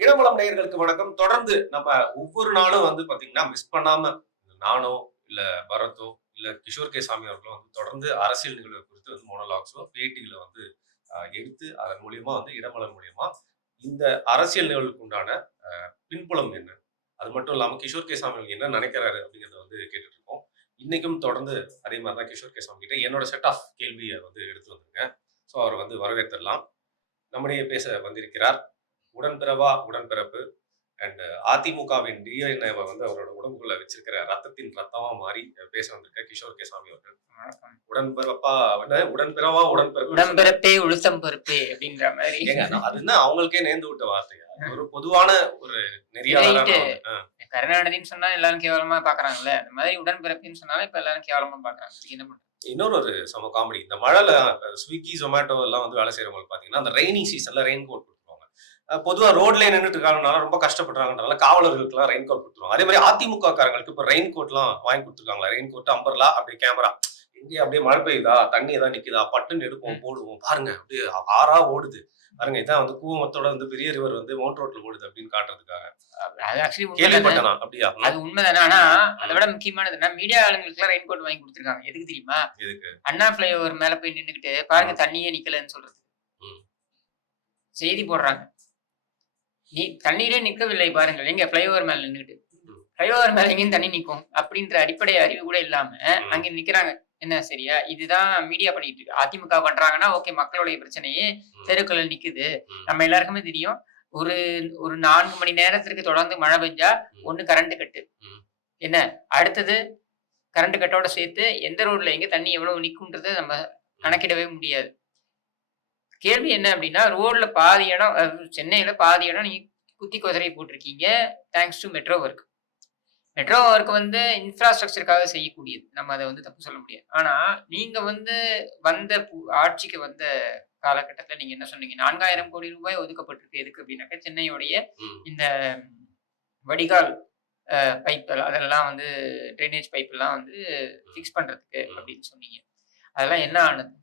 இடமலம் நேயர்களுக்கு வணக்கம். தொடர்ந்து நம்ம ஒவ்வொரு நாளும் பாத்தீங்கன்னா, மிஸ் பண்ணாம நானோ, இல்ல பரத்தோ, இல்ல கிஷோர் கே. சாமி அவர்களோ தொடர்ந்து அரசியல் நிகழ்வு குறித்து மோனோலாக்ஸோ, பேட்டிகள எடுத்து அதன் மூலியமா இடமலர் மூலியமா இந்த அரசியல் நிகழ்வுக்கு உண்டான பின்புலம் என்ன? அது மட்டும் இல்லாம கிஷோர் கே. சாமி அவர்கள் என்ன நினைக்கிறாரு அப்படிங்கிறத கேட்டுட்டு இருக்கோம். இன்னைக்கும் தொடர்ந்து அதே மாரி தான் கிஷோர் கே. சாமி கிட்ட என்னோட செட் ஆஃப் கேள்விய எடுத்து வந்திருக்கேன். ஸோ அவர வரவேத்துறலாம். நம்மிடையே பேச வந்திருக்கிறார். உடன்பிறவா உடன்பிறப்பு அண்ட் அதிமுகவின் டிஎன்ஏ அவரோட உடம்புக்குள்ள வச்சிருக்கிற ரத்தத்தின் ரத்தமா மாறி பேச வந்திருக்க கிஷோர் கே. சாமி அவர்கள். உடன்பிறப்பா உடன்பிறவா உடன்பிறப்பு உடன்பிறப்பே உளுத்தம் பருப்பே அப்படின்ற மாதிரி. அது என்ன அவங்களுக்கே நேர்ந்து விட்ட வார்த்தையா? ஒரு பொதுவான ஒரு நெறியாளரா கருணாநிதினு சொன்னா எல்லாரும் கேவலமா பாக்குறாங்கல்ல, அந்த மாதிரி உடன்பிறப்புன்னு சொன்னாலும் இப்ப எல்லாரும் கேவலமா பாக்குறாங்க. என்ன பண்றது? இன்னொரு ஒரு சம காமெடி. இந்த மழைல ஸ்விக்கி, ஜொமேட்டோ எல்லாம் வேலை செய்யறவங்களுக்கு பாத்தீங்கன்னா, அந்த ரெய்னி சீசன்ல ரெயின் கோட் கொடுத்துருவாங்க. பொதுவா ரோட்ல நின்றுட்டு இருக்காங்கனால ரொம்ப கஷ்டப்படுறாங்கனால காவலர்களுக்கு ரெயின் கோட் கொடுத்துருவாங்க. அதே மாதிரி அதிமுக காரங்களுக்கு இப்ப ரெயின் கோட் எல்லாம் வாங்கி கொடுத்துருக்காங்களா? ரெயின் கோட், அம்பர்லா, அப்படியே கேமரா, இங்கே அப்படியே மழை பெய்யுதா, தண்ணி ஏதாவது நிக்குதா, பட்டுன்னு எடுப்போம், போடுவோம், பாருங்க அப்படியே ஆறா ஓடுது, பாருங்க இதான் கூவமத்தோட பெரிய ரிவர் மவுண்ட் ரோட்ல ஓடுது அப்படின்னு காட்டுறதுக்காக. கேள்விப்பட்டனா? அப்படியா? அது உண்மைதானே. ஆனா அதை விட முக்கியமானது என்ன, மீடியா ஆளுங்களுக்கு எல்லாம் ரெயின் கோட் வாங்கி கொடுத்துருக்காங்க. எதுக்கு தெரியுமா? அண்ணா பிளைஓவர் மேல போய் நின்னுக்கிட்டு பாருங்க தண்ணியே நிக்கலன்னு சொல்றது செய்தி போடுறாங்க. நீ தண்ணீரே நிற்கவில்லை பாருங்கள், எங்க பிளைஓவர் மேல நின்றுட்டு, பிளைஓவர் மேல எங்கேயும் தண்ணி நிற்கும் அப்படின்ற அடிப்படை அறிவு கூட இல்லாம அங்க நிக்கிறாங்க. என்ன சரியா? இதுதான் மீடியா பண்ணிட்டு இருக்கு. அதிமுக பண்றாங்கன்னா ஓகே, மக்களுடைய பிரச்சனையே தெருக்கள் நிக்குது. நம்ம எல்லாருக்குமே தெரியும். ஒரு ஒரு 4 மணி நேரத்திற்கு தொடர்ந்து மழை பெஞ்சா ஒண்ணு கரண்ட் கட்டு, என்ன அடுத்தது கரண்ட் கட்டோட சேர்த்து எந்த ரோட்ல எங்க தண்ணி எவ்வளவு நிக்கும்ன்றது நம்ம கணக்கிடவே முடியாது. கேள்வி என்ன அப்படின்னா, ரோட்ல பாதி இடம், சென்னையில பாதி இடம் நீங்க குத்தி கொதரை போட்டிருக்கீங்க. Thanks to metro work. Metro work இன்ஃப்ராஸ்ட்ரக்சருக்காக செய்யக்கூடியது. நம்ம அதை தப்பு சொல்ல முடியாது. ஆனா நீங்க வந்த ஆட்சிக்கு வந்த காலகட்டத்துல நீங்க என்ன சொன்னீங்க? 4000 கோடி ரூபாய் ஒதுக்கப்பட்டிருக்கு. எதுக்கு அப்படின்னாக்க, சென்னையுடைய இந்த வடிகால் பைப் அதெல்லாம் ட்ரைனேஜ் பைப் எல்லாம் ஃபிக்ஸ் பண்றதுக்கு அப்படின்னு சொன்னீங்க. அதெல்லாம் என்ன ஆனது?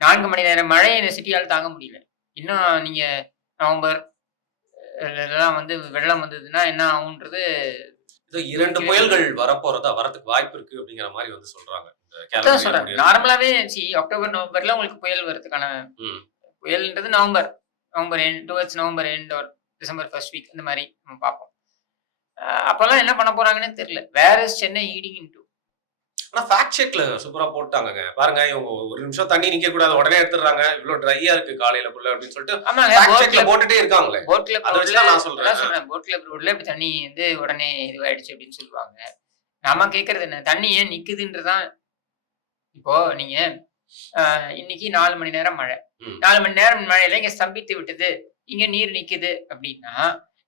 4 மணி நேரம் மழையை இந்த சிட்டியால் தாங்க முடியல. இன்னும் நீங்க நவம்பர் எல்லாம் வெள்ளம் வந்ததுன்னா என்ன ஆகும்ன்றது. 2 புயல்கள் வரதுக்கு வாய்ப்பு இருக்கு அப்படிங்கிற மாதிரி சொல்றாங்க. சொல்றேன் நார்மலாவே அக்டோபர் நவம்பர்ல உங்களுக்கு புயல் வரதுக்கான புயல்ன்றது November end, towards November end or December first week இந்த மாதிரி நம்ம பார்ப்போம். அப்பெல்லாம் என்ன பண்ண போறாங்கன்னு தெரியல. Where is Chennai heading into? ஆனா ஃபேக்ட் செக்ல சூப்பரா போட்டாங்க. பாருங்க, இவங்க ஒரு நிமிஷம் தண்ணி நிக்க கூடாது, உடனே எடுத்துறாங்க, இவ்வளவு ட்ரையா இருக்கு காலையிலக்குள்ள அப்படின்னு சொல்லிட்டு ஃபேக்ட் செக்ல போட்டுட்டே இருக்காங்களே. போட்ல நான் சொல்றேன் போட்ல ரோட்ல இப்படி தண்ணி உடனே இதுவாயிடுச்சு அப்படின்னு சொல்லுவாங்க. நாம கேக்குறது என்ன, தண்ணி ஏன் நிக்குதுன்றதான். இப்போ நீங்க இன்னைக்கு 4 மணி நேரம் மழை, 4 மணி நேரம் மழையில இங்க ஸ்தம்பித்து விட்டது, இங்க நீர் நிக்குது அப்படின்னா,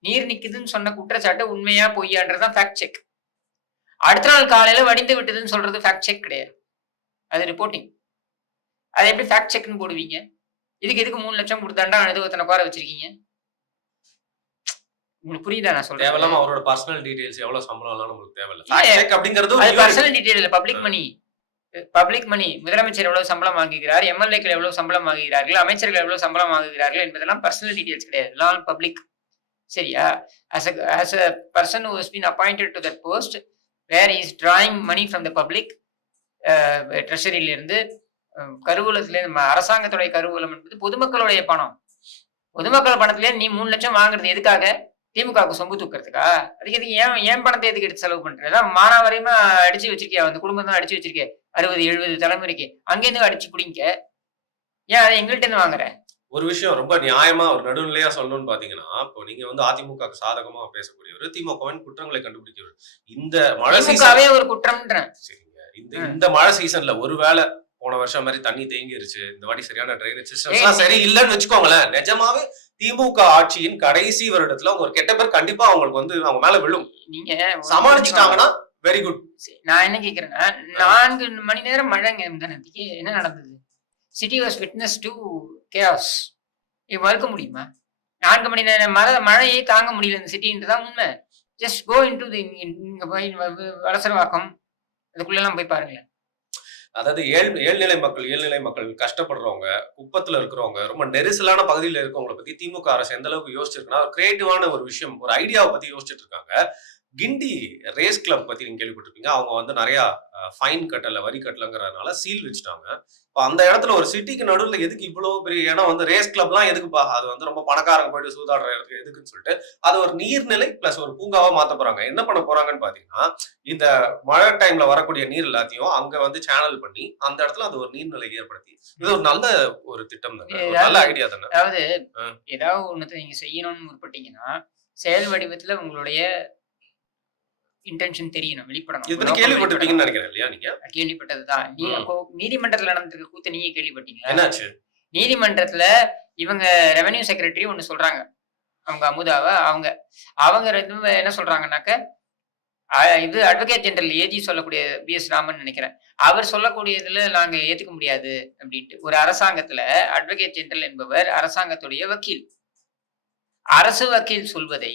நீர் நிக்குதுன்னு சொன்ன குற்றச்சாட்டு உண்மையா பொய்யான்றதான் ஃபேக்ட் செக். அடுத்த நாள் காலையில வடிந்து விட்டதுன்னு சொல்றது ஃபேக்ட் செக் கிடையாது, அது ரிப்போர்ட்டிங். அது எப்படி ஃபேக்ட் செக்னு போடுவீங்க? எதுக்கு 3 லட்சம் கொடுத்தாண்டா அனுபவத்தனை குறை வச்சிருக்கீங்க? உங்களுக்கு புரியுதா நான் சொல்றேன்? தேவையில்லாம அவரோட பர்சனல் டீடைல்ஸ் எவ்வளவு சம்பளம் நமக்கு தேவையில்லை. ஃபேக்ட் செக் அப்படிங்கிறது அது பர்சனல் டீடைல் இல்ல, பப்ளிக் மணி. Public money. முதலமைச்சர் எவ்வளவு சம்பளம் வாங்குகிறார், எம்எல்ஏக்கள் எவ்வளவு சம்பளம் வாங்குகிறார்கள், அமைச்சர்கள் எவ்வளவு சம்பளம் வாங்குகிறார்கள் என்பதெல்லாம் பர்சனல் டீடைல்ஸ் கிடையாது, எல்லாம் பப்ளிக். சரியா? as a person who has been appointed to that post where he is drawing money from the public, ட்ரெஷரியில இருந்து, கருவூலத்தில இருந்து, அரசாங்கத்துடைய கருவூலம் என்பது பொதுமக்களுடைய பணம். பொதுமக்கள் பணத்திலே நீ 3 லட்சம் வாங்குறது எதுக்காக? திமுகவுக்கு சொம்பு தூக்குறதுக்கா? அதுக்கு எதுக்கு ஏன் பணத்தை எதுக்கு எடுத்து செலவு பண்ற? மானாவரியமா அடிச்சு வச்சிருக்கியா? அந்த குடும்பம் தான் அடிச்சு வச்சிருக்கேன் 60-70 தலைமுறைக்கு. அங்கேருந்து அடிச்சு பிடிங்க. ஏன் அதை எங்கள்கிட்ட இருந்து வாங்குற? ஒரு விஷயம் ரொம்ப நியாயமா ஒரு நடுநிலையா சொல்லணும்னு பாத்தீங்கன்னா, இப்போ நீங்க அதிமுக சாதகமா பேசக்கூடியவர், திமுகவின் குற்றங்களை கண்டுபிடிக்கிறவர். இந்த மழை சீசனே ஒரு குற்றம்ன்றேன். சரிங்க, இந்த மழை சீசன்ல ஒருவேளை போன வருஷம் மாதிரி தண்ணி தேங்கிருச்சு, இந்த வாட்டி சரியான ட்ரைனேஜ் சிஸ்டம் சரி இல்லன்னு வச்சுக்கோங்களேன், நிஜமாவே திமுக ஆட்சியின் கடைசி வருடத்துல ஒரு கெட்ட பேர் கண்டிப்பா அவங்களுக்கு அவங்க மேல விழும். நீங்க சமாளிச்சுட்டாங்கன்னா வெரி குட். நான் என்ன கேக்குறேன்னா, 4 மணி நேரம் மழைங்க இந்த நேரத்துக்கு என்ன நடந்தது? City was witness to chaos. இது மறுக்க முடியுமா? 4 மணி நேரம் மழையை தாங்க முடியல இந்த சிட்டின்றதான் உண்மை. ஜஸ்ட் கோ இன்டு தி, இங்க போய் வலசரவாக்கம் அதுக்குள்ள எல்லாம் போய் பாருங்களேன். அதாவது ஏழ்நிலை மக்கள் கஷ்டப்படுறவங்க, குப்பத்துல இருக்கிறவங்க, ரொம்ப நெரிசலான பகுதியில இருக்கவங்கள பத்தி திமுக அரசு எந்த அளவுக்கு யோசிச்சிருக்குன்னா, ஒரு கிரியேட்டிவான ஒரு விஷயம், ஒரு ஐடியாவ பத்தி யோசிச்சுட்டு இருக்காங்க. கிண்டி ரேஸ் கிளப் பத்தி நீங்க கேள்விப்பட்டிருப்பீங்க. அவங்க வந்து நெறைய ஃபைன் கட்டல, வரி கட்டலங்கிறதுனால சீல் வச்சுட்டாங்க. இப்ப அந்த இடத்துல ஒரு சிட்டிக்கு நடுவுல எதுக்கு இவ்ளோ பெரிய இடம் வந்து ரேஸ் கிளப்லாம் எதுக்குப்பா? அது வந்து ரொம்ப பணக்காரங்க போயிட்டு சூதாடுற இடத்துக்கு எதுக்குன்னு சொல்லிட்டு, அத ஒரு நீர்நிலை பிளஸ் ஒரு பூங்காவா மாத்தப் போறாங்க. என்ன பண்ண போறாங்கன்னு பார்த்தீங்கன்னா, இந்த மழை டைம்ல வரக்கூடிய நீர் எல்லாத்தையும் அங்க வந்து சேனல் பண்ணி, அந்த இடத்துல அது ஒரு நீர்நிலை ஏற்படுத்தி, இது ஒரு நல்ல ஒரு திட்டம் தானே! ஒரு நல்ல ஏதாவது ஐடியா தானே! அதாவது அ. ஏதாவது ஒண்ணத்த நீங்க செய்யணும்னு முற்பட்டீங்கன்னா, செயல் வடிவத்துல உங்களுடைய இன்டென்ஷன் தெரியணும். வெளிப்படணும். இத உங்க பத்தி நோக்கம் வெளிப்படணும். கேள்விப்பட்டிருப்பீங்கன்னு நெனைக்கிறேன் இல்லையா நீங்க? கேள்விப்பட்டதுதான். ம். நீதிமன்றத்துல நடந்திருக்க கூத்த நீங்க கேள்விப்பட்டீங்களா? என்னாச்சு? நீதிமன்றத்துல இவங்க ரெவென்யூ செக்ரட்டரி ஒண்ணு சொல்றாங்க. அவங்க அமுதாவ அவங்க அவங்க 2 என்ன சொல்றாங்கன்னாக்க, இது அட்வொகேட் ஜெனரல் ஏஜி சொல்லக்கூடிய பி.எஸ். ராமன் நெனைக்கிறேன். அவர் சொல்லக்கூடியதுல நாங்க ஏத்துக்க முடியாது அப்டின்ட்டு. ஒரு அரசாங்கத்துல அட்வொகேட் ஜெனரல் என்பவர் அரசாங்கத்துடைய வக்கீல். அரசு வக்கீல் சொல்வதை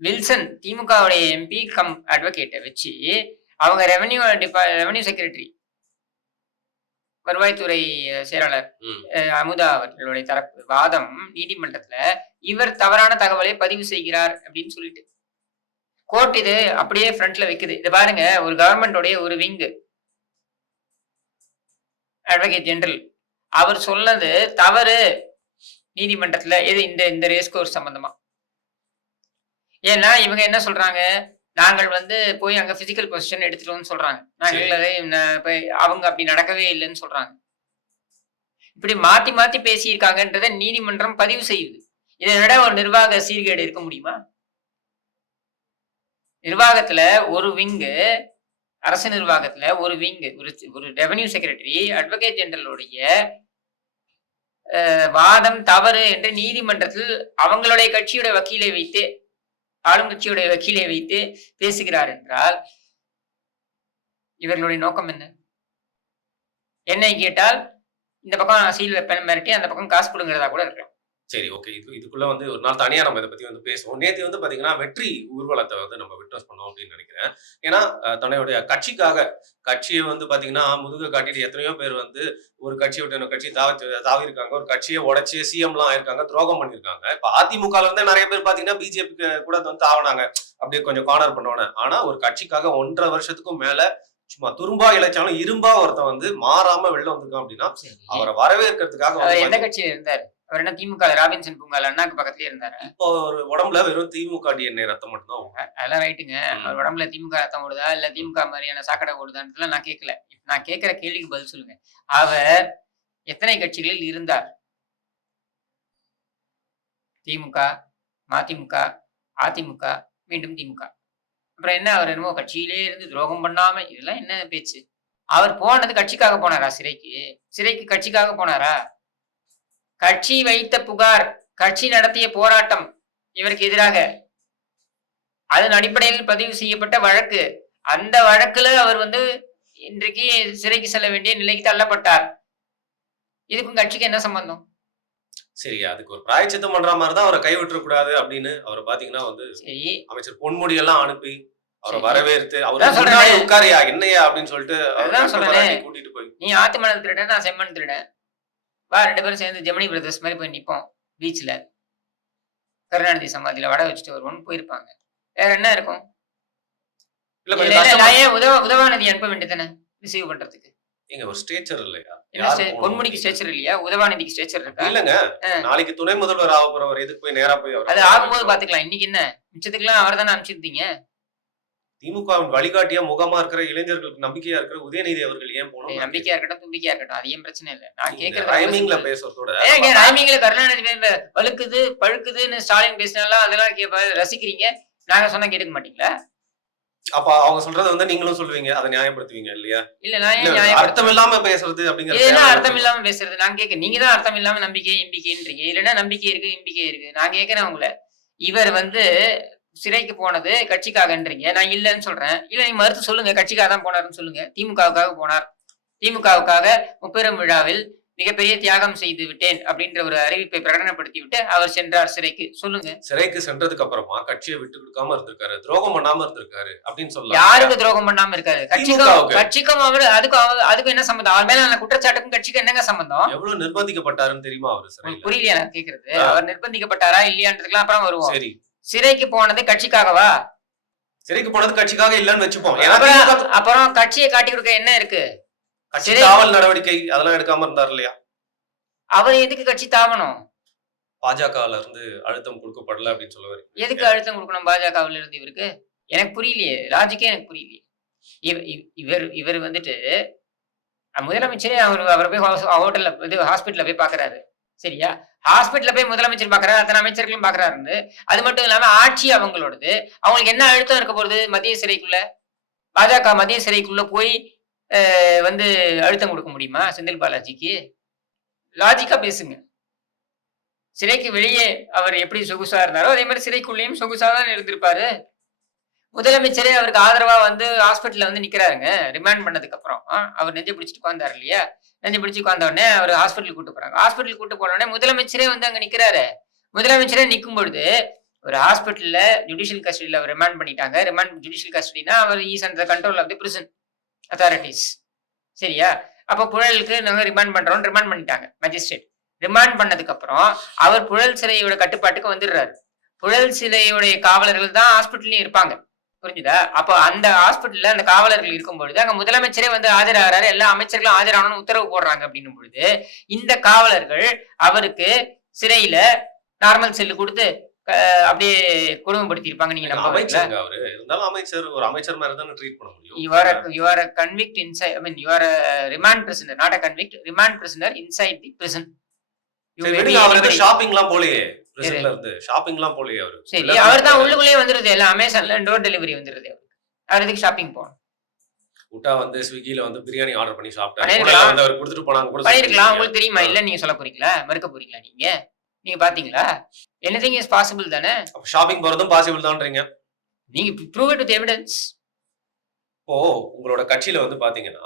வில்சன் திமுகவுடைய எம்பி கம் அட்வொகேட்ட வச்சு அவங்க ரெவென்யூ செக்ரட்டரி வருவாய்த்துறை செயலாளர் ம். அமுதா அவர்களுடைய தரப்பு வாதம் நீதிமன்றத்துல இவர் தவறான தகவலை பதிவு செய்கிறார் அப்படின்னு சொல்லிட்டு கோர்ட் இது அப்படியே ஃப்ரண்ட்ல வைக்குது. இது பாருங்க, ஒரு கவர்மெண்டோடைய ஒரு விங் அட்வொகேட் ஜெனரல் அவர் சொன்னது தவறு நீதிமன்றத்துல. இது இந்த இந்த ரேஸ் கோர்ஸ் சம்பந்தமா. ஏன்னா இவங்க என்ன சொல்றாங்க, நாங்கள் வந்து போய் அங்க பிசிக்கல் பொசிஷன் எடுத்துட்டோம்னு சொல்றாங்க. நாங்கள் சரி. அதை அவங்க அப்படி நடக்கவே இல்லைன்னு சொல்றாங்க. இப்படி மாத்தி மாத்தி பேசியிருக்காங்கன்றத நீதிமன்றம் பதிவு செய்யுது. இதை விட ஒரு நிர்வாக சீர்கேடு இருக்க முடியுமா? நிர்வாகத்துல ஒரு விங்கு, அரசு நிர்வாகத்துல ஒரு விங்கு, ஒரு ரெவென்யூ செக்ரட்டரி அட்வொகேட் ஜெனரலுடைய வாதம் தவறு என்று நீதிமன்றத்தில் அவங்களுடைய கட்சியுடைய வக்கீலை வைத்து, ஆளுங்கட்சியுடைய வக்கீலை வைத்து பேசுகிறார் என்றால் இவர்களுடைய நோக்கம் என்ன? என்னை கேட்டால் இந்த பக்கம் சீல் வைப்பேன் மிரட்டி அந்த பக்கம் காசு கொடுங்கிறதா கூட இருக்கலாம். சரி, ஓகே. இதுக்குள்ள வந்து ஒரு நாள் தனியா நம்ம இத பத்தி வந்து பேசுவோம். நேத்து வந்து பாத்தீங்கன்னா, வெற்றி ஊர்வலத்த வந்து நம்ம விட்னஸ் பண்ணோம் அப்படின்னு நெனைக்கிறேன். ஏன்னா, தன்னுடைய கட்சிய வந்து பாத்தீங்கன்னா, முதுக காட்டிட்டு எத்தனையோ பேர் வந்து ஒரு கட்சிய விட்டு இன்னொரு கட்சி தாவியிருக்காங்க. ஒரு கட்சிய உடைச்சு சிஎம்லாம் ஆயிருக்காங்க. துரோகம் பண்ணியிருக்காங்க. இப்ப அதிமுகல இருந்தே நெறைய பேர் பாத்தீங்கன்னா, பிஜேபிக்கு கூட வந்து தாவுனாங்க. அப்படியே கொஞ்சம் கார்னர் பண்ணோன. ஆனா, ஒரு கட்சிக்காக 1 1/2 வருஷத்துக்கும் மேல சும்மா துரும்பா இளைச்சாலும் இரும்பா ஒருத்தன் வந்து மாறாம வெளில வந்திருக்கான் அப்படின்னா, அவர வரவேற்கிறதுக்காக வந்து அவர் எந்த கட்சியில இருந்தாரு? அவர் என்ன திமுக ராபின்சன் பூங்கால அண்ணாக்கு பக்கத்துலயே இருந்தாரா? இப்போ ஒரு உடம்புல வெறும் திமுக டிஎன்ஏ ரத்தம் மட்டும் தான் ஓடும். அதெல்லாம் ரைட்டுங்க. ம். அவர் உடம்புல திமுக ரத்தம் ஓடுதா? இல்ல திமுக மாதிரியான சாக்கடை ஓடுதான்ட்டுலாம் நான் கேட்கல. நான் கேட்கிற கேள்விக்கு பதில் சொல்லுங்க. அவர் எத்தனை கட்சிகளில் இருந்தார்? திமுக, மதிமுக, அதிமுக, மீண்டும் திமுக. அப்புறம் என்ன அவர் என்னமோ கட்சியிலே இருந்து துரோகம் பண்ணாம இதெல்லாம் என்ன பேச்சு? அவர் போனது கட்சிக்காக போனாரா சிறைக்கு? சிறைக்கு கட்சிக்காக போனாரா? கட்சி வைத்த புகார், கட்சி நடத்திய போராட்டம் இவருக்கு எதிராக. அதன் அடிப்படையில் பதிவு செய்யப்பட்ட வழக்கு. அந்த வழக்குல அவர் வந்து இன்றைக்கு சிறைக்கு செல்ல வேண்டிய நிலைக்கு தள்ளப்பட்டார். இதுக்கும் கட்சிக்கு என்ன சம்பந்தம்? சரி, அதுக்கு ஒரு பிராயச்சித்தம் பண்ற மாரி தான் அவர கைவிட்டுறக் கூடாது அப்படின்னு அவர பாத்தீங்கன்னா வந்து சரி, அமைச்சர் பொன்முடி எல்லாம் அனுப்பி, அவர சரி. வரவேற்று, அவரு அதான் முன்னாடி சொல்றேனே. உட்காருயா, என்னய்யா அப்படின்னு சொல்லிட்டு அதுதான் சொல்றேனே. கூட்டிட்டு போய் நீ ஆத்து மணல் திருடன், நான் செம்மண் திருடன். வா 2 பேரும் சேர்ந்து ஜெமினி பிரதர்ஸ் மாரி போய் நிப்போம் பீச்ல. கருணாநிதி சமாதியில வடை வச்சுட்டு வருவோம்னு போயிருப்பாங்க. வேற என்ன இருக்கும்? இல்ல இதுல கொஞ்சம் என்ன கஷ்டமா நான் ஏன் உதவாநிதி அனுப்ப வேண்டியதானே ரிசீவ் பண்றதுக்கு? ஏங்க ஒரு ஸ்டேச்சர் இல்லையா? என்ன யார் போகணும் பொன்முடிக்கு அப்படின்னு. ஸ்ட்ரெச்சர் இல்லையா? உதவாநிதிக்கு ஸ்ட்ரெச்சர் இருக்கா? இல்லங்க. நாளைக்கு துணை முதல்வர் ஆகப் போறவர் எதுக்கு போய் நேரா போய் அவர அது ஆகும்போது பாத்துக்கலாம். இன்னைக்கு என்ன? மிச்சத்துக்குலாம் அவர்தானே அனுப்பிச்சிருந்தீங்க. திமுகவின் வழிகாட்டியா முகமா இருக்கிற இளைஞர்களுக்கு நம்பிக்கையா இருக்கிற உதயநிதி அவர்கள் ஏன் போகணும்? நம்பிக்கையா இருக்கட்டும், தும்பிக்கையா இருக்கட்டும். அது ஏன் பிரச்சனை இல்ல. நான் இந்த கேட்கறது ரைமிங்ல பேசுறதோட ஏங்க ரைமிங்ல கருணாநிதி வழுக்குது, பழுக்குதுன்னு ஸ்டாலின் பேசினாலும் அதெல்லாம் ரசிக்கிறீங்க. நாங்க சொன்னா கேட்டுக்க மாட்டீங்களா? அப்ப அவங்க சொல்றத வந்து நீங்களும் சொல்லுவீங்க. அத நியாயப்படுத்துவீங்க இல்லையா? இல்ல நான் ஏன் இல்ல நியாயப்படுத்த அர்த்தம் இல்லாம பேசுறது அப்படிங்கிறது இதெல்லாம் அர்த்தம் இல்லாம பேசுறது. நான் கேட்க நீங்க தான் அர்த்தம் இல்லாம நம்பிக்கை, இம்பிக்கைன்றீங்க. இதுல என்ன நம்பிக்கை இருக்கு, இம்பிக்கை இருக்கு? நான் கேட்கிறேன் உங்கள. இவர் வந்து சிறைக்கு போனது கட்சிக்காகன்றீங்க. நான் இல்லன்னு சொல்றேன். இல்ல நீங்க மறுத்து சொல்லுங்க. கட்சிக்காக தான் போனாருன்னு சொல்லுங்க. திமுகவுக்காக போனார். திமுகவுக்காக முப்பெரும் விழாவில் மிகப்பெரிய தியாகம் செய்து விட்டேன் அப்படின்ற ஒரு அறிவிப்பை பிரகடனப்படுத்தி விட்டு அவர் சென்றார் சிறைக்கு. சொல்லுங்க. சிறைக்கு சென்றதுக்கு அப்புறமா கட்சியை விட்டு கொடுக்காம இருந்திருக்காரு, துரோகம் பண்ணாம இருந்திருக்காரு அப்படின்னு சொல்லலாம். யாருக்கு துரோகம் பண்ணாம இருக்காரு? திமுகவுக்கு. கட்சிக்கும் அதுக்கும் என்ன சம்பந்தம்? அவர் மேல குற்றச்சாட்டுக்கும் கட்சிக்கும் என்னங்க சம்பந்தம்? எவ்வளவு நிர்பந்திக்கப்பட்டாருன்னு தெரியுமா அவரு சிறையில? புரியலையா நான் கேக்குறது? அவர் நிர்பந்திக்கப்பட்டாரா இல்லையான்றதுக்கெல்லாம் அப்புறம் வருவோம். சரி, சிறைக்கு போனது கட்சிக்காகவா? சிறைக்கு போனது கட்சிக்காக இல்லன்னு வச்சுப்போம். அப்புறம் கட்சியை காட்டி கொடுக்க என்ன இருக்கு? கட்சி காவல் நடவடிக்கை அதெல்லாம் எடுக்காம இருந்தார் இல்லையா? அவர் எதுக்கு கட்சி தாவணும்? பாஜகல இருந்து அழுத்தம் கொடுக்கப்படல அப்படின்னு சொல்ல வரீங்க. எதுக்கு அழுத்தம் கொடுக்கணும் பாஜகவில் இருந்து இவருக்கு? எனக்கு புரியலையே, லாஜிக்கே எனக்கு புரியலையே. இவர் வந்துட்டு முதலமைச்சரே அவரை போய் ஹோட்டல்ல ஹாஸ்பிட்டல்ல போய் பாக்குறாரு. சரியா? ஹாஸ்பிட்டல்ல போய் முதலமைச்சர் பாக்குறாரு, அத்தனை அமைச்சர்களும் பாக்குறாரு. அது மட்டும் இல்லாம ஆட்சி அவங்களோடது. அவங்களுக்கு என்ன அழுத்தம் இருக்க போறது? மத்திய சிறைக்குள்ள பாஜக மத்திய சிறைக்குள்ள போய் வந்து அழுத்தம் கொடுக்க முடியுமா செந்தில் பாலாஜிக்கு? லாஜிக்கா பேசுங்க. சிறைக்கு வெளியே அவர் எப்படி சொகுசா இருந்தாரோ அதே மாதிரி சிறைக்குள்ளேயும் சொகுசா தான் இருந்திருப்பாரு. முதலமைச்சரே அவருக்கு ஆதரவா வந்து ஹாஸ்பிட்டல்ல வந்து நிக்கிறாருங்க. ரிமாண்ட் பண்ணதுக்கு அப்புறம் அவர் நெஞ்சை பிடிச்சிட்டு உட்கார்ந்தாரு இல்லையா? நெஞ்சு பிடிச்சி உட்கார்ந்த உடனே அவர் ஹாஸ்பிட்டலுக்கு கூட்டு போறாங்க. ஹாஸ்பிட்டலுக்கு கூட்டு போன உடனே முதலமைச்சரே வந்து அங்க நிக்கிறாரு. முதலமைச்சரே நிற்கும் பொழுது ஒரு ஹாஸ்பிட்டல்ல ஜுடிஷியல் கஸ்டடியில அவர் ரிமாண்ட் பண்ணிட்டாங்க. ஜுடிஷியல் கஸ்டடினா அவர் is under control of the prison authorities. சரியா? அப்ப புழலுக்கு நாங்க ரிமாண்ட் பண்றோம், ரிமாண்ட் பண்ணிட்டாங்க மேஜிஸ்ட்ரேட். ரிமாண்ட் பண்ணதுக்கு அப்புறம் அவர் புழல் சிறையோட கட்டுப்பாட்டுக்கு வந்துடுறாரு. புழல் சிறையோடைய காவலர்கள் தான் ஹாஸ்பிட்டல்லயும் இருப்பாங்க. புரிஞ்சுதா? அப்போ அந்த ஹாஸ்பிட்டல்ல அந்த காவலர்கள் இருக்கும் பொழுது அங்க முதலமைச்சரே வந்து ஆஜராகிறாரு, எல்லா அமைச்சர்களும் ஆஜராகணும்னு உத்தரவு போடுறாங்க அப்படின்னும் பொழுது இந்த காவலர்கள் அவருக்கு சிறையில நார்மல் செல்லு கொடுத்து அப்படியே கொடுமைப்படுத்தி இருப்பாங்க. நீங்க அமைச்சர் அவரு இருந்தாலும் அமைச்சர் ஒரு அமைச்சர் மாதிரி தான் ட்ரீட் பண்ண முடியும். you are a convict inside, I mean you are a remand prisoner, not a convict, remand prisoner inside the prison. அவரு ஷாப்பிங்லாம் போலயே, பிரசன்ல இருந்து ஷாப்பிங்லாம் போலயே அவரு. சரி, அவர் தான் உள்ளுக்குள்ளே வந்துருது, எல்லாம் அமேசான்ல டோர் டெலிவரி வந்துருது. அவர் எதுக்கு ஷாப்பிங் போகணும்? உட்டா வந்து ஸ்விக்கில வந்து பிரியாணி ஆர்டர் பண்ணி சாப்பிட்டாரு, வந்து அவர் கொடுத்துட்டு போனாங்க கூட பண்ணிருக்கலாம். உங்களுக்கு தெரியுமா? இல்ல நீங்க சொல்ல போறீங்களா? மறுக்க போறீங்களா? நீங்க பாத்தீங்களா? anything is possible தானே? ஷாப்பிங் போறதும் பாசிபிள் தான்றீங்க. நீங்க prove it with evidence. உங்களோட கட்சியில வந்து பாத்தீங்கன்னா